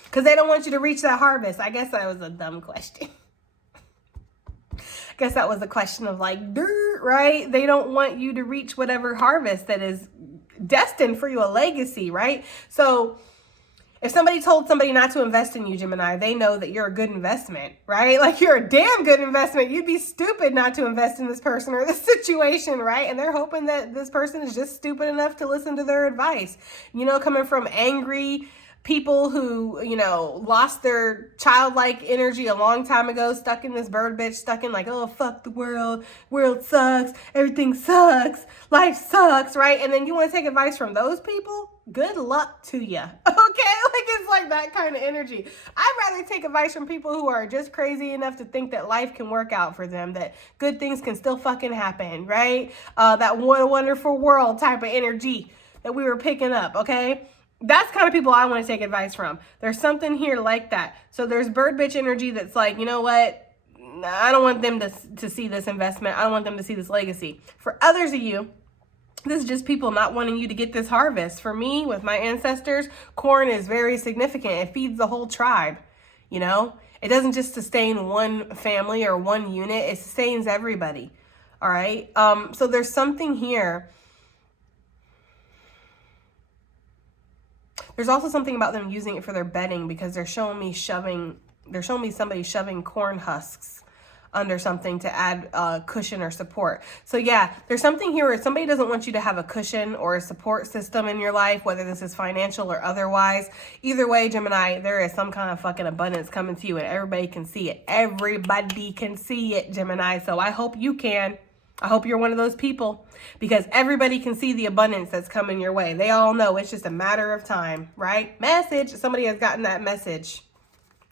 Because they don't want you to reach that harvest. I guess that was a dumb question. I guess that was a question of like, dirt, right? They don't want you to reach whatever harvest that is destined for you, a legacy, right? So if somebody told somebody not to invest in you, Gemini, they know that you're a good investment, right? Like, you're a damn good investment. You'd be stupid not to invest in this person or this situation, right? And they're hoping that this person is just stupid enough to listen to their advice. You know, coming from angry people who, you know, lost their childlike energy a long time ago, stuck in this bird bitch, stuck in like, oh, fuck the world sucks, everything sucks, life sucks, right? And then you want to take advice from those people? Good luck to you, okay? Like, it's like that kind of energy. I'd rather take advice from people who are just crazy enough to think that life can work out for them, that good things can still fucking happen, right? That wonderful world type of energy that we were picking up, okay? That's the kind of people I want to take advice from. There's something here like that. So there's bird bitch energy that's like, you know what? I don't want them to see this investment. I don't want them to see this legacy. For others of you, this is just people not wanting you to get this harvest. For me, with my ancestors, corn is very significant. It feeds the whole tribe, you know? It doesn't just sustain one family or one unit. It sustains everybody, all right? So there's something here. There's also something about them using it for their bedding, because they're showing me somebody shoving corn husks under something to add cushion or support. So yeah, there's something here where somebody doesn't want you to have a cushion or a support system in your life, whether this is financial or otherwise. Either way, Gemini, there is some kind of fucking abundance coming to you, and everybody can see it. Everybody can see it, Gemini. So I hope you can. I hope you're one of those people, because everybody can see the abundance that's coming your way. They all know it's just a matter of time, right? Message. Somebody has gotten that message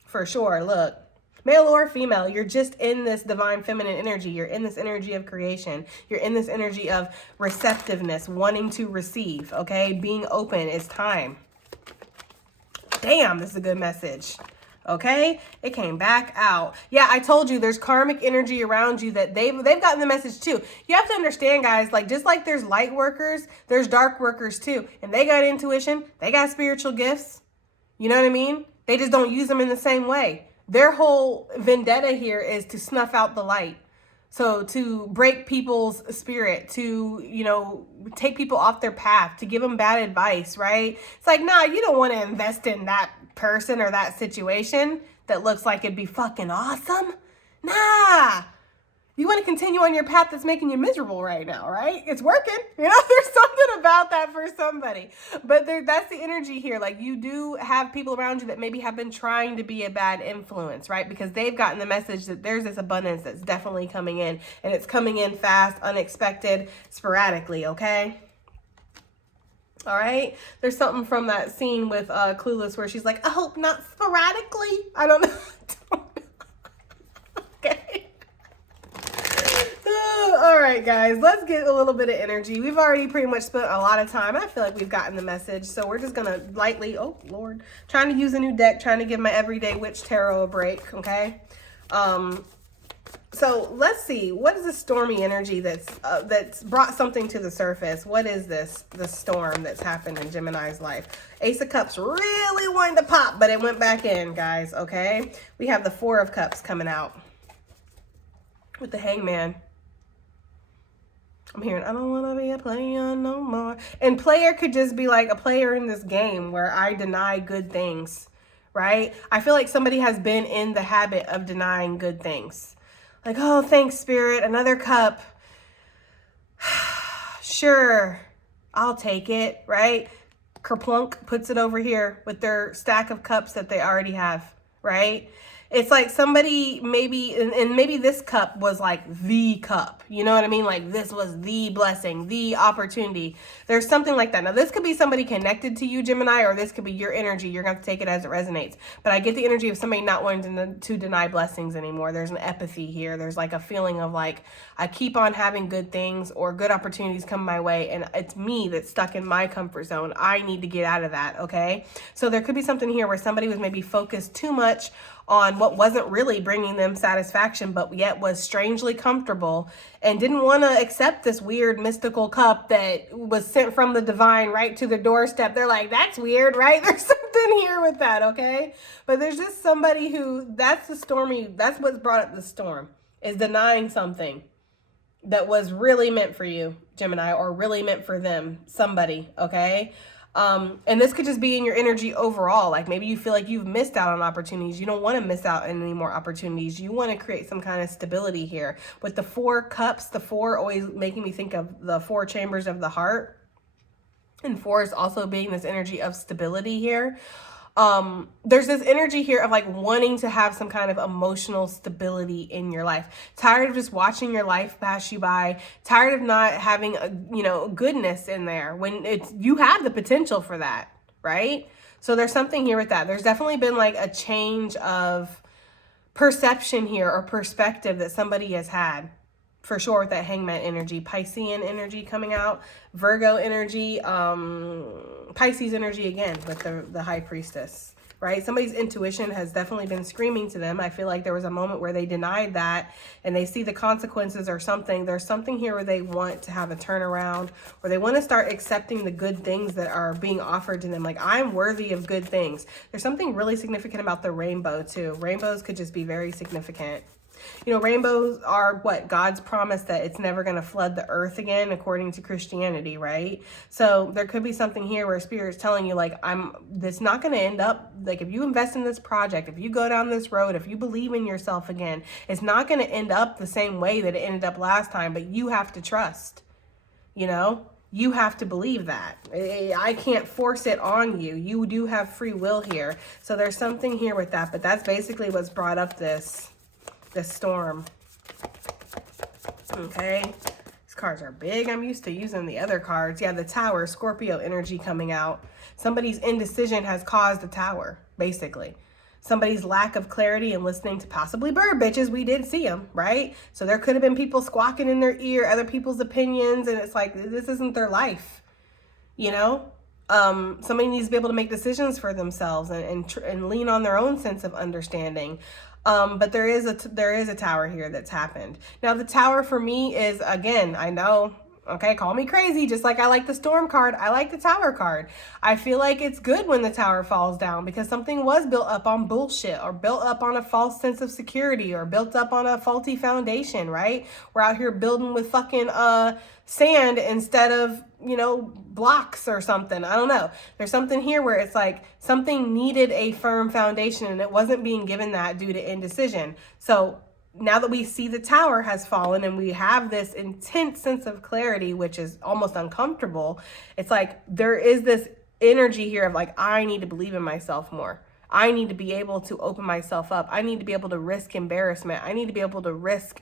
for sure. Look, male or female, you're just in this divine feminine energy. You're in this energy of creation. You're in this energy of receptiveness, wanting to receive, okay? Being open. It's time. Damn, this is a good message. Okay, it came back out. Yeah, I told you there's karmic energy around you that they've gotten the message too. You have to understand, guys, like, just like there's light workers, there's dark workers too. And they got intuition, they got spiritual gifts. You know what I mean? They just don't use them in the same way. Their whole vendetta here is to snuff out the light. So to break people's spirit, to, you know, take people off their path, to give them bad advice, right? It's like, nah, you don't want to invest in that person or that situation that looks like it'd be fucking awesome. Nah. You want to continue on your path that's making you miserable right now, right? It's working. You know, there's something about that for somebody. But that's the energy here. Like, you do have people around you that maybe have been trying to be a bad influence, right? Because they've gotten the message that there's this abundance that's definitely coming in. And it's coming in fast, unexpected, sporadically, okay? All right? There's something from that scene with Clueless where she's like, I hope not sporadically. I don't know. Okay. All right, guys, let's get a little bit of energy. We've already pretty much spent a lot of time. I feel like we've gotten the message, so we're just gonna lightly, oh Lord, trying to use a new deck, trying to give my everyday witch tarot a break, okay? So let's see, what is the stormy energy that's brought something to the surface? What is this, the storm that's happened in Gemini's life? Ace of Cups really wanted to pop, but it went back in, guys, okay? We have the Four of Cups coming out with the Hangman. I'm hearing, I don't want to be a player no more. And player could just be like a player in this game where I deny good things, right? I feel like somebody has been in the habit of denying good things. Like, oh, thanks, Spirit, another cup. Sure, I'll take it, right? Kerplunk puts it over here with their stack of cups that they already have, right? It's like somebody maybe, and maybe this cup was like the cup. You know what I mean? Like this was the blessing, the opportunity. There's something like that. Now this could be somebody connected to you, Gemini, or this could be your energy. You're going to have to take it as it resonates. But I get the energy of somebody not wanting to deny blessings anymore. There's an apathy here. There's like a feeling of like, I keep on having good things or good opportunities come my way, and it's me that's stuck in my comfort zone. I need to get out of that, okay? So there could be something here where somebody was maybe focused too much on what wasn't really bringing them satisfaction, but yet was strangely comfortable and didn't want to accept this weird mystical cup that was sent from the divine right to the doorstep. They're like, that's weird, right? There's something here with that, okay? But there's just somebody who, that's what's brought up the storm, is denying something that was really meant for you, Gemini, or really meant for them, somebody, okay? And this could just be in your energy overall. Like maybe you feel like you've missed out on opportunities. You don't want to miss out on any more opportunities. You want to create some kind of stability here. With the 4 cups, the 4 always making me think of the 4 chambers of the heart. And 4 is also being this energy of stability here. There's this energy here of like wanting to have some kind of emotional stability in your life. Tired of just watching your life pass you by. Tired of not having a, goodness in there when you have the potential for that, right? So there's something here with that. There's definitely been like a change of perception here or perspective that somebody has had. For sure, with that Hangman energy, Piscean energy coming out, Virgo energy, Pisces energy again with the High Priestess, right? Somebody's intuition has definitely been screaming to them. I feel like there was a moment where they denied that and they see the consequences or something. There's something here where they want to have a turnaround, or they want to start accepting the good things that are being offered to them. Like, I'm worthy of good things. There's something really significant about the rainbow too. Rainbows could just be very significant. Rainbows are what? God's promise that it's never going to flood the earth again, according to Christianity, right? So there could be something here where Spirit's telling you, like, this not going to end up, like, if you invest in this project, if you go down this road, if you believe in yourself again, it's not going to end up the same way that it ended up last time, but you have to trust, You have to believe that. I can't force it on you. You do have free will here. So there's something here with that, but that's basically what's brought up this storm. Okay, these cards are big. I'm used to using the other cards. Yeah, the Tower, Scorpio energy coming out. Somebody's indecision has caused the Tower, basically. Somebody's lack of clarity and listening to possibly bird bitches. We did see them, right? So there could have been people squawking in their ear, other people's opinions, and it's like, this isn't their life, Somebody needs to be able to make decisions for themselves and lean on their own sense of understanding. But there is a Tower here that's happened. Now the Tower for me is, again, I know, okay, call me crazy, just like I like the Storm card, I like the Tower card. I feel like it's good when the Tower falls down because something was built up on bullshit or built up on a false sense of security or built up on a faulty foundation, right? We're out here building with fucking sand instead of, blocks or something. I don't know. There's something here where it's like something needed a firm foundation and it wasn't being given that due to indecision. So now that we see the Tower has fallen and we have this intense sense of clarity, which is almost uncomfortable, it's like there is this energy here of like, I need to believe in myself more. I need to be able to open myself up. I need to be able to risk embarrassment. I need to be able to risk.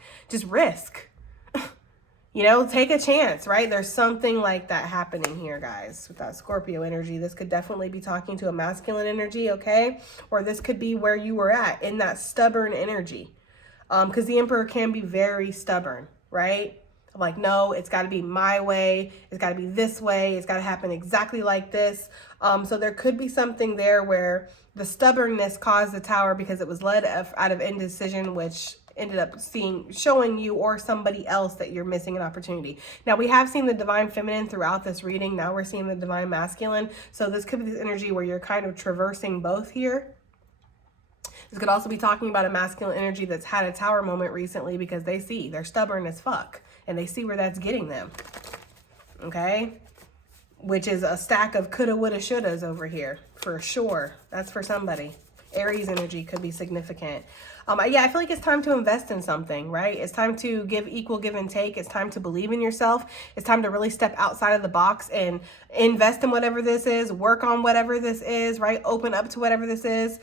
Take a chance, right? There's something like that happening here, guys, with that Scorpio energy. This could definitely be talking to a masculine energy, okay? Or this could be where you were at in that stubborn energy. Because the Emperor can be very stubborn, right? Like, no, it's got to be my way. It's got to be this way. It's got to happen exactly like this. So there could be something there where the stubbornness caused the Tower because it was led out of indecision, which ended up showing you or somebody else that you're missing an opportunity. Now, we have seen the Divine Feminine throughout this reading. Now we're seeing the Divine Masculine. So this could be this energy where you're kind of traversing both here. This could also be talking about a masculine energy that's had a Tower moment recently because they're stubborn as fuck and they see where that's getting them. Okay? Which is a stack of coulda, woulda, shouldas over here for sure. That's for somebody. Aries energy could be significant. Yeah, I feel like it's time to invest in something, right? It's time to give equal give and take. It's time to believe in yourself. It's time to really step outside of the box and invest in whatever this is, work on whatever this is, right? Open up to whatever this is.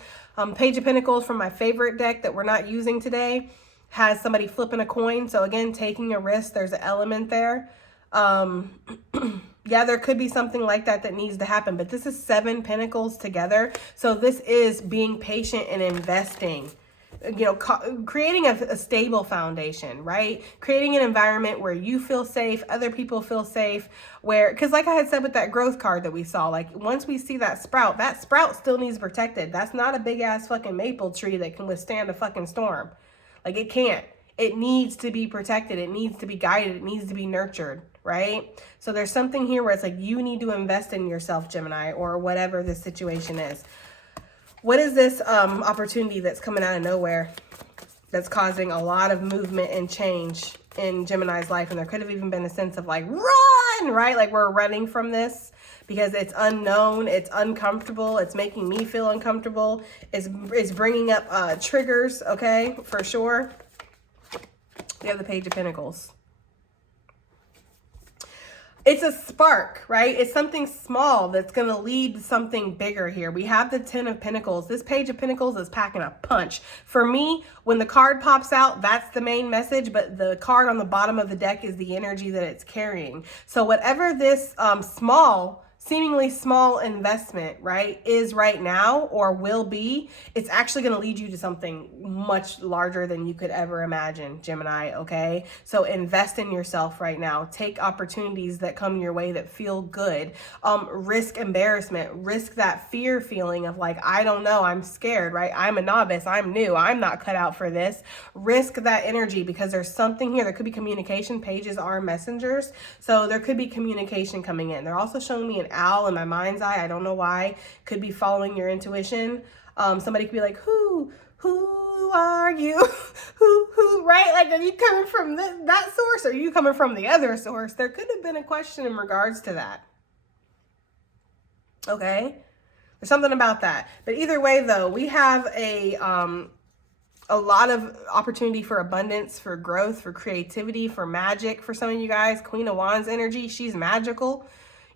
Page of Pentacles from my favorite deck that we're not using today has somebody flipping a coin. So again, taking a risk, there's an element there. Yeah, there could be something like that that needs to happen, but this is 7 pentacles together. So this is being patient and investing, you know, creating a stable foundation, right? Creating an environment where you feel safe, other people feel safe, where, because like I had said with that growth card that we saw, like once we see that sprout still needs protected. That's not a big ass fucking maple tree that can withstand a fucking storm. Like it can't. It needs to be protected. It needs to be guided. It needs to be nurtured, right? So there's something here where it's like you need to invest in yourself, Gemini, or whatever this situation is. What is this opportunity that's coming out of nowhere that's causing a lot of movement and change in Gemini's life? And there could have even been a sense of like, run, right? Like we're running from this because it's unknown, it's uncomfortable, it's making me feel uncomfortable, it's bringing up triggers, okay, for sure. We have the Page of Pentacles. It's a spark, right? It's something small that's going to lead to something bigger here. We have the 10 of Pentacles. This Page of Pentacles is packing a punch. For me, when the card pops out, that's the main message, but the card on the bottom of the deck is the energy that it's carrying. So whatever this seemingly small investment, right, is right now or will be, it's actually going to lead you to something much larger than you could ever imagine, Gemini, okay? So invest in yourself right now. Take opportunities that come your way that feel good. Risk embarrassment. Risk that fear feeling of like, I don't know, I'm scared, right? I'm a novice, I'm new, I'm not cut out for this. Risk that energy because there's something here. There could be communication. Pages are messengers. So there could be communication coming in. They're also showing me an owl in my mind's eye. I don't know why. Could be following your intuition. Somebody could be like, who are you? who, right? Like, are you coming from that source? Or are you coming from the other source? There could have been a question in regards to that. Okay. There's something about that. But either way though, we have a lot of opportunity for abundance, for growth, for creativity, for magic for some of you guys. Queen of Wands energy. She's magical.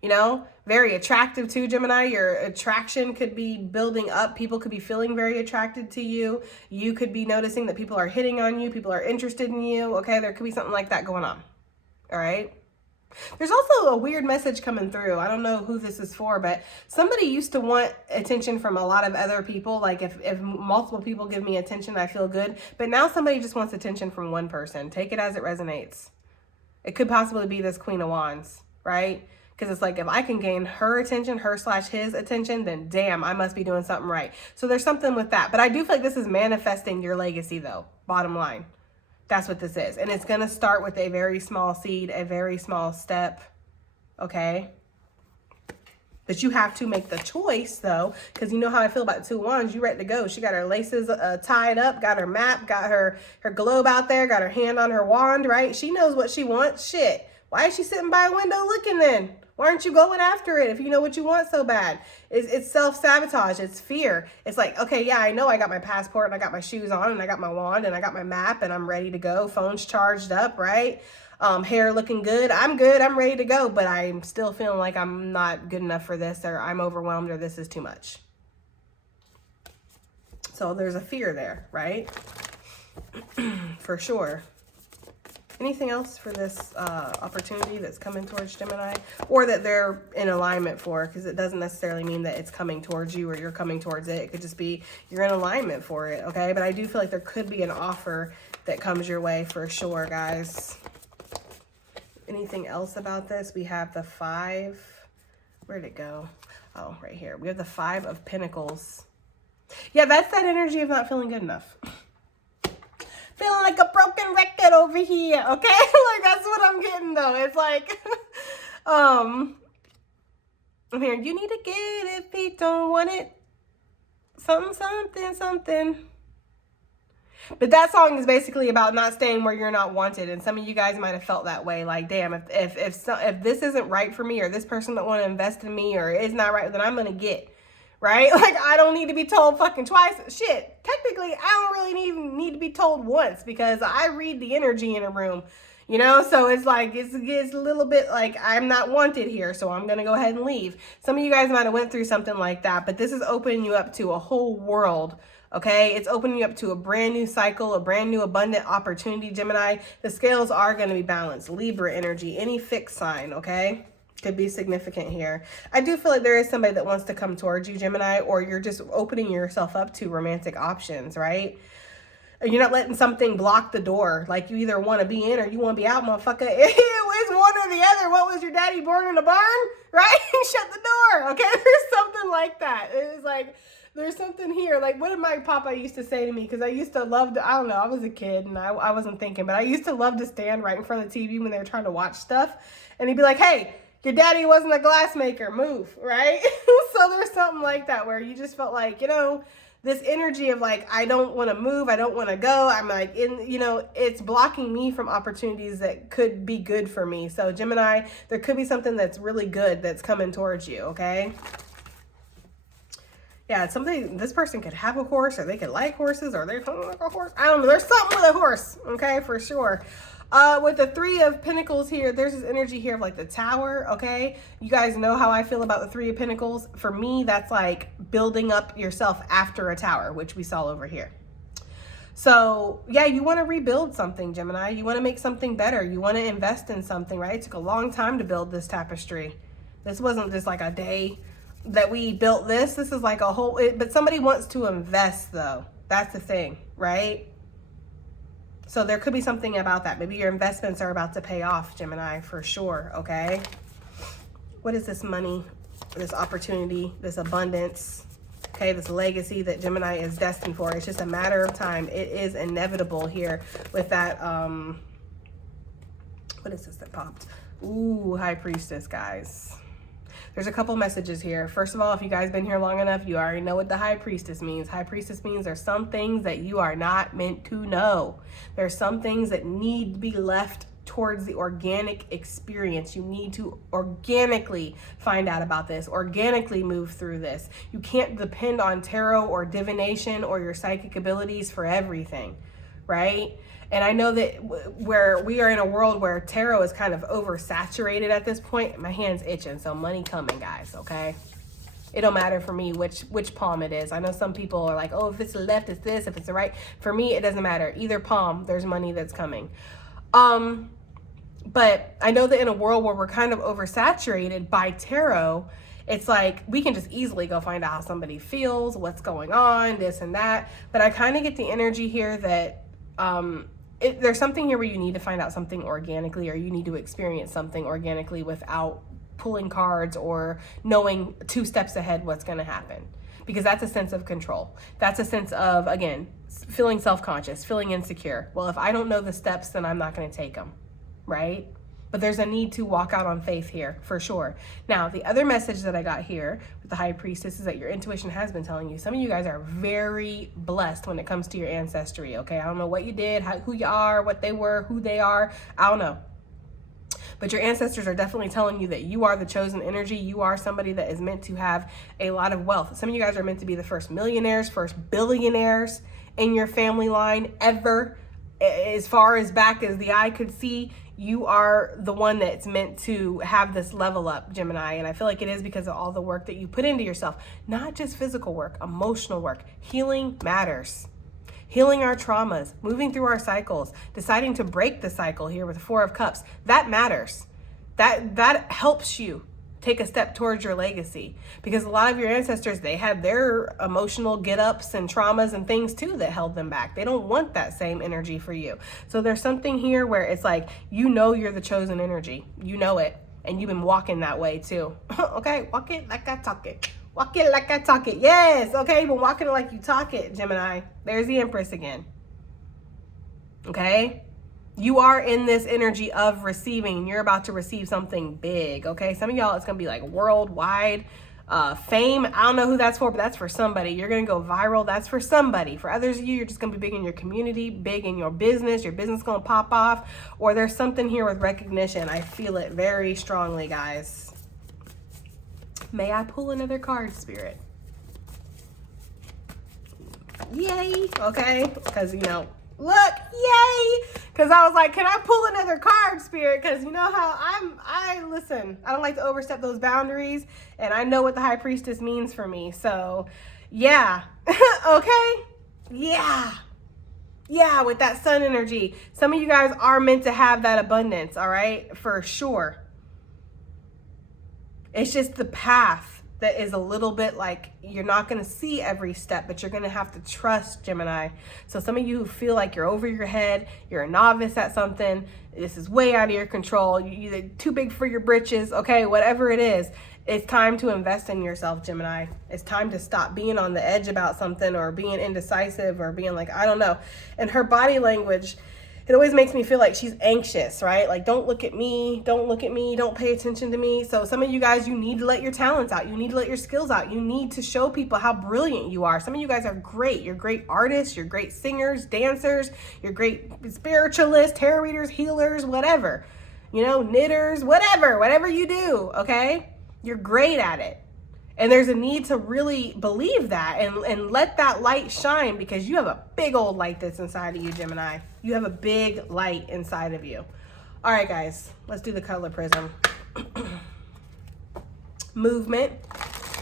You know, very attractive too, Gemini. Your attraction could be building up. People could be feeling very attracted to you. You could be noticing that people are hitting on you. People are interested in you. Okay, there could be something like that going on. All right. There's also a weird message coming through. I don't know who this is for, but somebody used to want attention from a lot of other people. Like if multiple people give me attention, I feel good. But now somebody just wants attention from one person. Take it as it resonates. It could possibly be this Queen of Wands, right? Because it's like, if I can gain her attention, her/his attention, then damn, I must be doing something right. So there's something with that. But I do feel like this is manifesting your legacy though, bottom line. That's what this is. And it's going to start with a very small seed, a very small step. Okay? But you have to make the choice though, because you know how I feel about the 2 Wands. You ready to go. She got her laces tied up, got her map, got her globe out there, got her hand on her wand, right? She knows what she wants. Shit. Why is she sitting by a window looking then? Why aren't you going after it if you know what you want so bad? It's self-sabotage. It's fear. It's like, okay, yeah, I know I got my passport and I got my shoes on and I got my wand and I got my map and I'm ready to go. Phone's charged up, right? Hair looking good. I'm good. I'm ready to go. But I'm still feeling like I'm not good enough for this, or I'm overwhelmed, or this is too much. So there's a fear there, right? For sure. Anything else for this opportunity that's coming towards Gemini, or that they're in alignment for? Because it doesn't necessarily mean that it's coming towards you or you're coming towards it. It could just be you're in alignment for it, okay? But I do feel like there could be an offer that comes your way for sure, guys. Anything else about this? We have the 5. Where'd it go? Oh, right here. We have the 5 of Pentacles. Yeah, that's that energy of not feeling good enough. Feeling like a broken record over here, okay? Like, that's what I'm getting, though. It's like, I'm hearing, you need to get it if he don't want it. Something. But that song is basically about not staying where you're not wanted. And some of you guys might have felt that way. Like, damn, if this isn't right for me, or this person don't want to invest in me, or it's not right, then I'm going to get, right? Like, I don't need to be told fucking twice. Shit, technically, I don't really even need to be told once because I read the energy in a room, you know? So it's like, it's a little bit like I'm not wanted here, so I'm going to go ahead and leave. Some of you guys might have went through something like that, but this is opening you up to a whole world. Okay, it's opening you up to a brand new cycle, a brand new abundant opportunity, Gemini. The scales are going to be balanced. Libra energy, any fixed sign, okay? Could be significant here. I do feel like there is somebody that wants to come towards you, Gemini, or you're just opening yourself up to romantic options, right? You're not letting something block the door. Like you either want to be in or you want to be out, motherfucker. It was one or the other. What was your daddy born in a barn? Right? Shut the door. Okay, there's something like that. It is like, there's something here. Like, what did my papa used to say to me? Because I used to love to, I don't know, I was a kid and I wasn't thinking, but I used to love to stand right in front of the TV when they were trying to watch stuff. And he'd be like, hey, your daddy wasn't a glass maker, move, right? So there's something like that where you just felt like, you know, this energy of like, I don't want to move, I don't want to go. I'm like, you know, it's blocking me from opportunities that could be good for me. So Gemini, there could be something that's really good that's coming towards you, okay? Yeah, this person could have a horse, or they could like horses, or they're like a horse. I don't know. There's something with a horse, okay, for sure. With the Three of Pentacles here, there's this energy here of like the Tower, okay? You guys know how I feel about the Three of Pentacles. For me, that's like building up yourself after a tower, which we saw over here. So, yeah, you want to rebuild something, Gemini. You want to make something better. You want to invest in something, right? It took a long time to build this tapestry. This wasn't just like a day that we built this. This is like a whole, but somebody wants to invest though. That's the thing, right? So there could be something about that. Maybe your investments are about to pay off, Gemini, for sure, okay? What is this money, this opportunity, this abundance, okay, this legacy that Gemini is destined for? It's just a matter of time. It is inevitable here with that, what is this that popped? Ooh, High Priestess, guys. There's a couple messages here. First of all, if you guys been here long enough, you already know what the High Priestess means. High Priestess means there's some things that you are not meant to know. There's some things that need to be left towards the organic experience. You need to organically find out about this, organically move through this. You can't depend on tarot or divination or your psychic abilities for everything, right? And I know that where we are in a world where tarot is kind of oversaturated at this point, my hand's itching. So money coming, guys, okay? It don't matter for me which palm it is. I know some people are like, oh, if it's the left, it's this. If it's the right. For me, it doesn't matter. Either palm, there's money that's coming. But I know that in a world where we're kind of oversaturated by tarot, it's like we can just easily go find out how somebody feels, what's going on, this and that. But I kind of get the energy here that there's something here where you need to find out something organically, or you need to experience something organically without pulling cards or knowing 2 steps ahead what's going to happen, because that's a sense of control. That's a sense of, again, feeling self-conscious, feeling insecure. Well, if I don't know the steps, then I'm not going to take them, right? But there's a need to walk out on faith here for sure. Now, the other message that I got here with the High Priestess is that your intuition has been telling you. Some of you guys are very blessed when it comes to your ancestry, okay? I don't know what you did, who you are, what they were, who they are. I don't know. But your ancestors are definitely telling you that you are the chosen energy. You are somebody that is meant to have a lot of wealth. Some of you guys are meant to be the first millionaires, first billionaires in your family line ever. As far as back as the eye could see, you are the one that's meant to have this level up, Gemini. And I feel like it is because of all the work that you put into yourself. Not just physical work, emotional work. Healing matters. Healing our traumas, moving through our cycles, deciding to break the cycle here with the 4 of Cups. That matters. That helps you take a step towards your legacy, because a lot of your ancestors, they had their emotional get-ups and traumas and things too that held them back. They don't want that same energy for you. So there's something here where it's like, you know, you're the chosen energy. You know it. And you've been walking that way too. Okay, walk it like I talk it. Walk it like I talk it. Yes, okay, you've been walking it like you talk it, Gemini. There's the Empress again. Okay? You are in this energy of receiving. You're about to receive something big, okay? Some of y'all, it's going to be like worldwide fame. I don't know who that's for, but that's for somebody. You're going to go viral. That's for somebody. For others of you, you're just going to be big in your community, big in your business. Your business is going to pop off. Or there's something here with recognition. I feel it very strongly, guys. May I pull another card, Spirit? yay, okay? Because, you know, look, yay! Because I was like, can I pull another card, Spirit? Because you know how listen, I don't like to overstep those boundaries, and I know what the High Priestess means for me. So, yeah, okay? Yeah, with that sun energy. Some of you guys are meant to have that abundance, all right? For sure. It's just the path that is a little bit like you're not going to see every step, but you're going to have to trust, Gemini. So some of you who feel like you're over your head, you're a novice at something, this is way out of your control, you're too big for your britches, okay, whatever it is, it's time to invest in yourself, Gemini. It's time to stop being on the edge about something or being indecisive or being like, I don't know. And her body language, it always makes me feel like she's anxious, right? Like, don't look at me, don't pay attention to me. So some of you guys, you need to let your talents out. You need to let your skills out. You need to show people how brilliant you are. Some of you guys are great. You're great artists, you're great singers, dancers, you're great spiritualists, tarot readers, healers, whatever. You know, knitters, whatever you do, okay? You're great at it. And there's a need to really believe that and let that light shine, because you have a big old light that's inside of you, Gemini. You have a big light inside of you. All right, guys, let's do the color prism. Movement.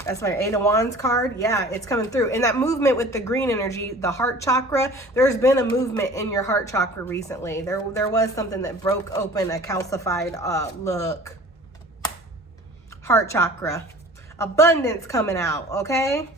That's my 8 of Wands card. Yeah, it's coming through. And that movement with the green energy, the heart chakra, there's been a movement in your heart chakra recently. There was something that broke open a calcified, heart chakra. Abundance coming out, okay?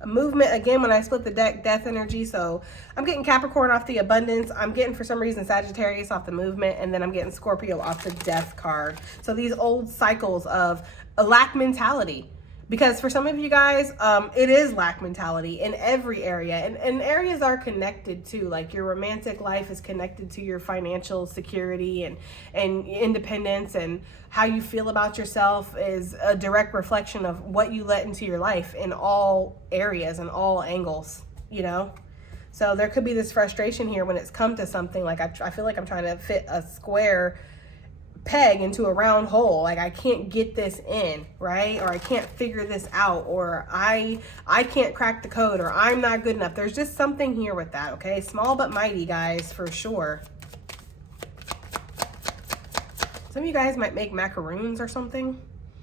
A movement, again, when I split the deck, death energy. So I'm getting Capricorn off the abundance. I'm getting, for some reason, Sagittarius off the movement. And then I'm getting Scorpio off the death card. So these old cycles of a lack mentality. Because for some of you guys, it is lack mentality in every area. And areas are connected too. Like your romantic life is connected to your financial security and independence, and how you feel about yourself is a direct reflection of what you let into your life in all areas and all angles, you know? So there could be this frustration here when it's come to something like I feel like I'm trying to fit a square peg into a round hole. Like I can't get this in, right? Or I can't figure this out, or I can't crack the code, or I'm not good enough. There's just something here with that, okay? Small but mighty, guys, for sure. Some of you guys might make macaroons or something,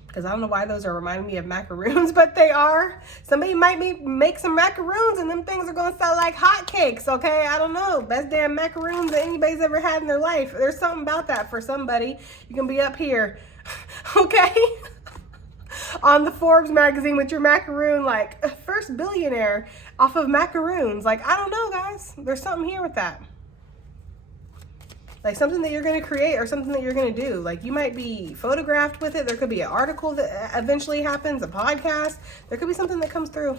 because I don't know why those are reminding me of macaroons, but they are. Somebody might make some macaroons, and them things are going to sell like hotcakes, okay? I don't know. Best damn macaroons that anybody's ever had in their life. There's something about that for somebody. You can be up here, okay? On the Forbes magazine with your macaroon, like, first billionaire off of macaroons. Like, I don't know, guys. There's something here with that. Like something that you're going to create or something that you're going to do. Like you might be photographed with it. There could be an article that eventually happens, a podcast. There could be something that comes through.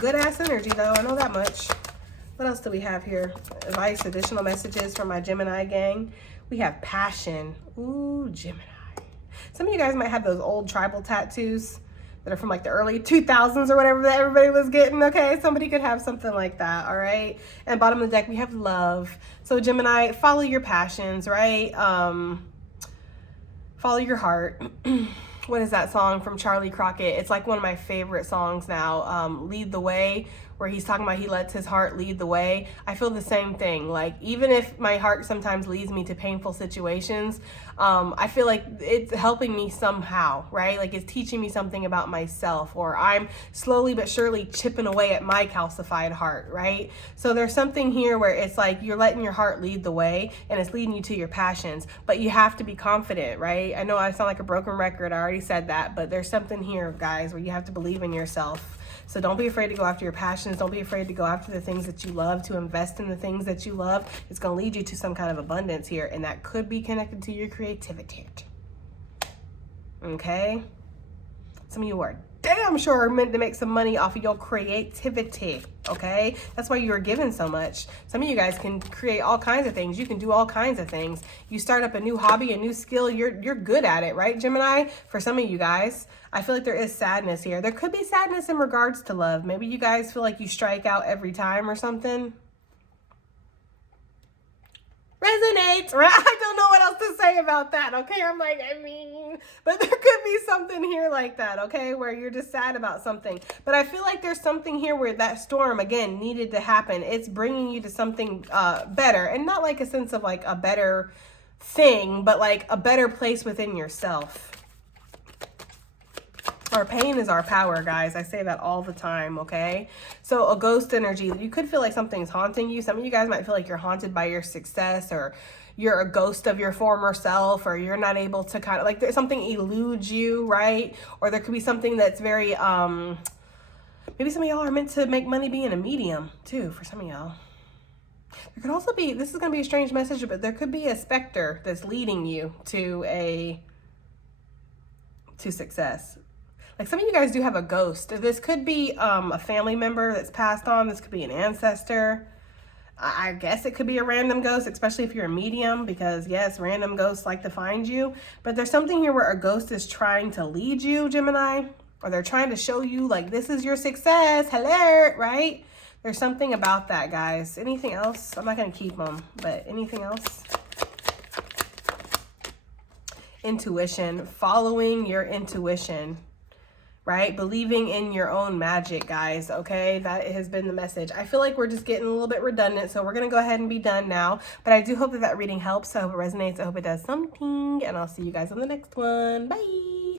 Good ass energy though, I know that much. What else do we have here? Advice, additional messages from my Gemini gang. We have passion. Ooh, Gemini. Some of you guys might have those old tribal tattoos that are from like the early 2000s or whatever that everybody was getting, okay? Somebody could have something like that, all right? And bottom of the deck, we have love. So Gemini, follow your passions, right? Follow your heart. What is that song from Charlie Crockett? It's like one of my favorite songs now, Lead the Way, where he's talking about he lets his heart lead the way. I feel the same thing. Like, even if my heart sometimes leads me to painful situations, I feel like it's helping me somehow, right? Like it's teaching me something about myself, or I'm slowly but surely chipping away at my calcified heart, right? So there's something here where it's like you're letting your heart lead the way and it's leading you to your passions, but you have to be confident, right? I know I sound like a broken record. I already said that, but there's something here, guys, where you have to believe in yourself. So don't be afraid to go after your passions. Don't be afraid to go after the things that you love, to invest in the things that you love. It's going to lead you to some kind of abundance here, and that could be connected to your creativity. Okay? Some of you are damn sure meant to make some money off of your creativity, okay? That's why you are given so much. Some of you guys can create all kinds of things. You can do all kinds of things. You start up a new hobby, a new skill, you're good at it, right, Gemini? For some of you guys, I feel like there is sadness here. There could be sadness in regards to love. Maybe you guys feel like you strike out every time or something. resonates, right? I don't know what else to say about that, okay? I'm like, but there could be something here like that, okay? Where you're just sad about something. But I feel like there's something here where that storm, again, needed to happen. It's bringing you to something better. And not like a sense of like a better thing, but like a better place within yourself. Our pain is our power, guys. I say that all the time, okay? So a ghost energy, you could feel like something's haunting you. Some of you guys might feel like you're haunted by your success, or you're a ghost of your former self, or you're not able to kind of, like, there's something eludes you, right? Or there could be something that's very, maybe some of y'all are meant to make money being a medium, too, for some of y'all. There could also be, this is going to be a strange message, but there could be a specter that's leading you to success. Like, some of you guys do have a ghost. This could be a family member that's passed on. This could be an ancestor. I guess it could be a random ghost, especially if you're a medium, because yes, random ghosts like to find you. But there's something here where a ghost is trying to lead you, Gemini, or they're trying to show you like, this is your success, hello, right? There's something about that, guys. Anything else? I'm not going to keep them, but anything else? Intuition, following your intuition. Right? Believing in your own magic, guys. Okay. That has been the message. I feel like we're just getting a little bit redundant, so we're going to go ahead and be done now. But I do hope that reading helps. I hope it resonates. I hope it does something. And I'll see you guys on the next one. Bye.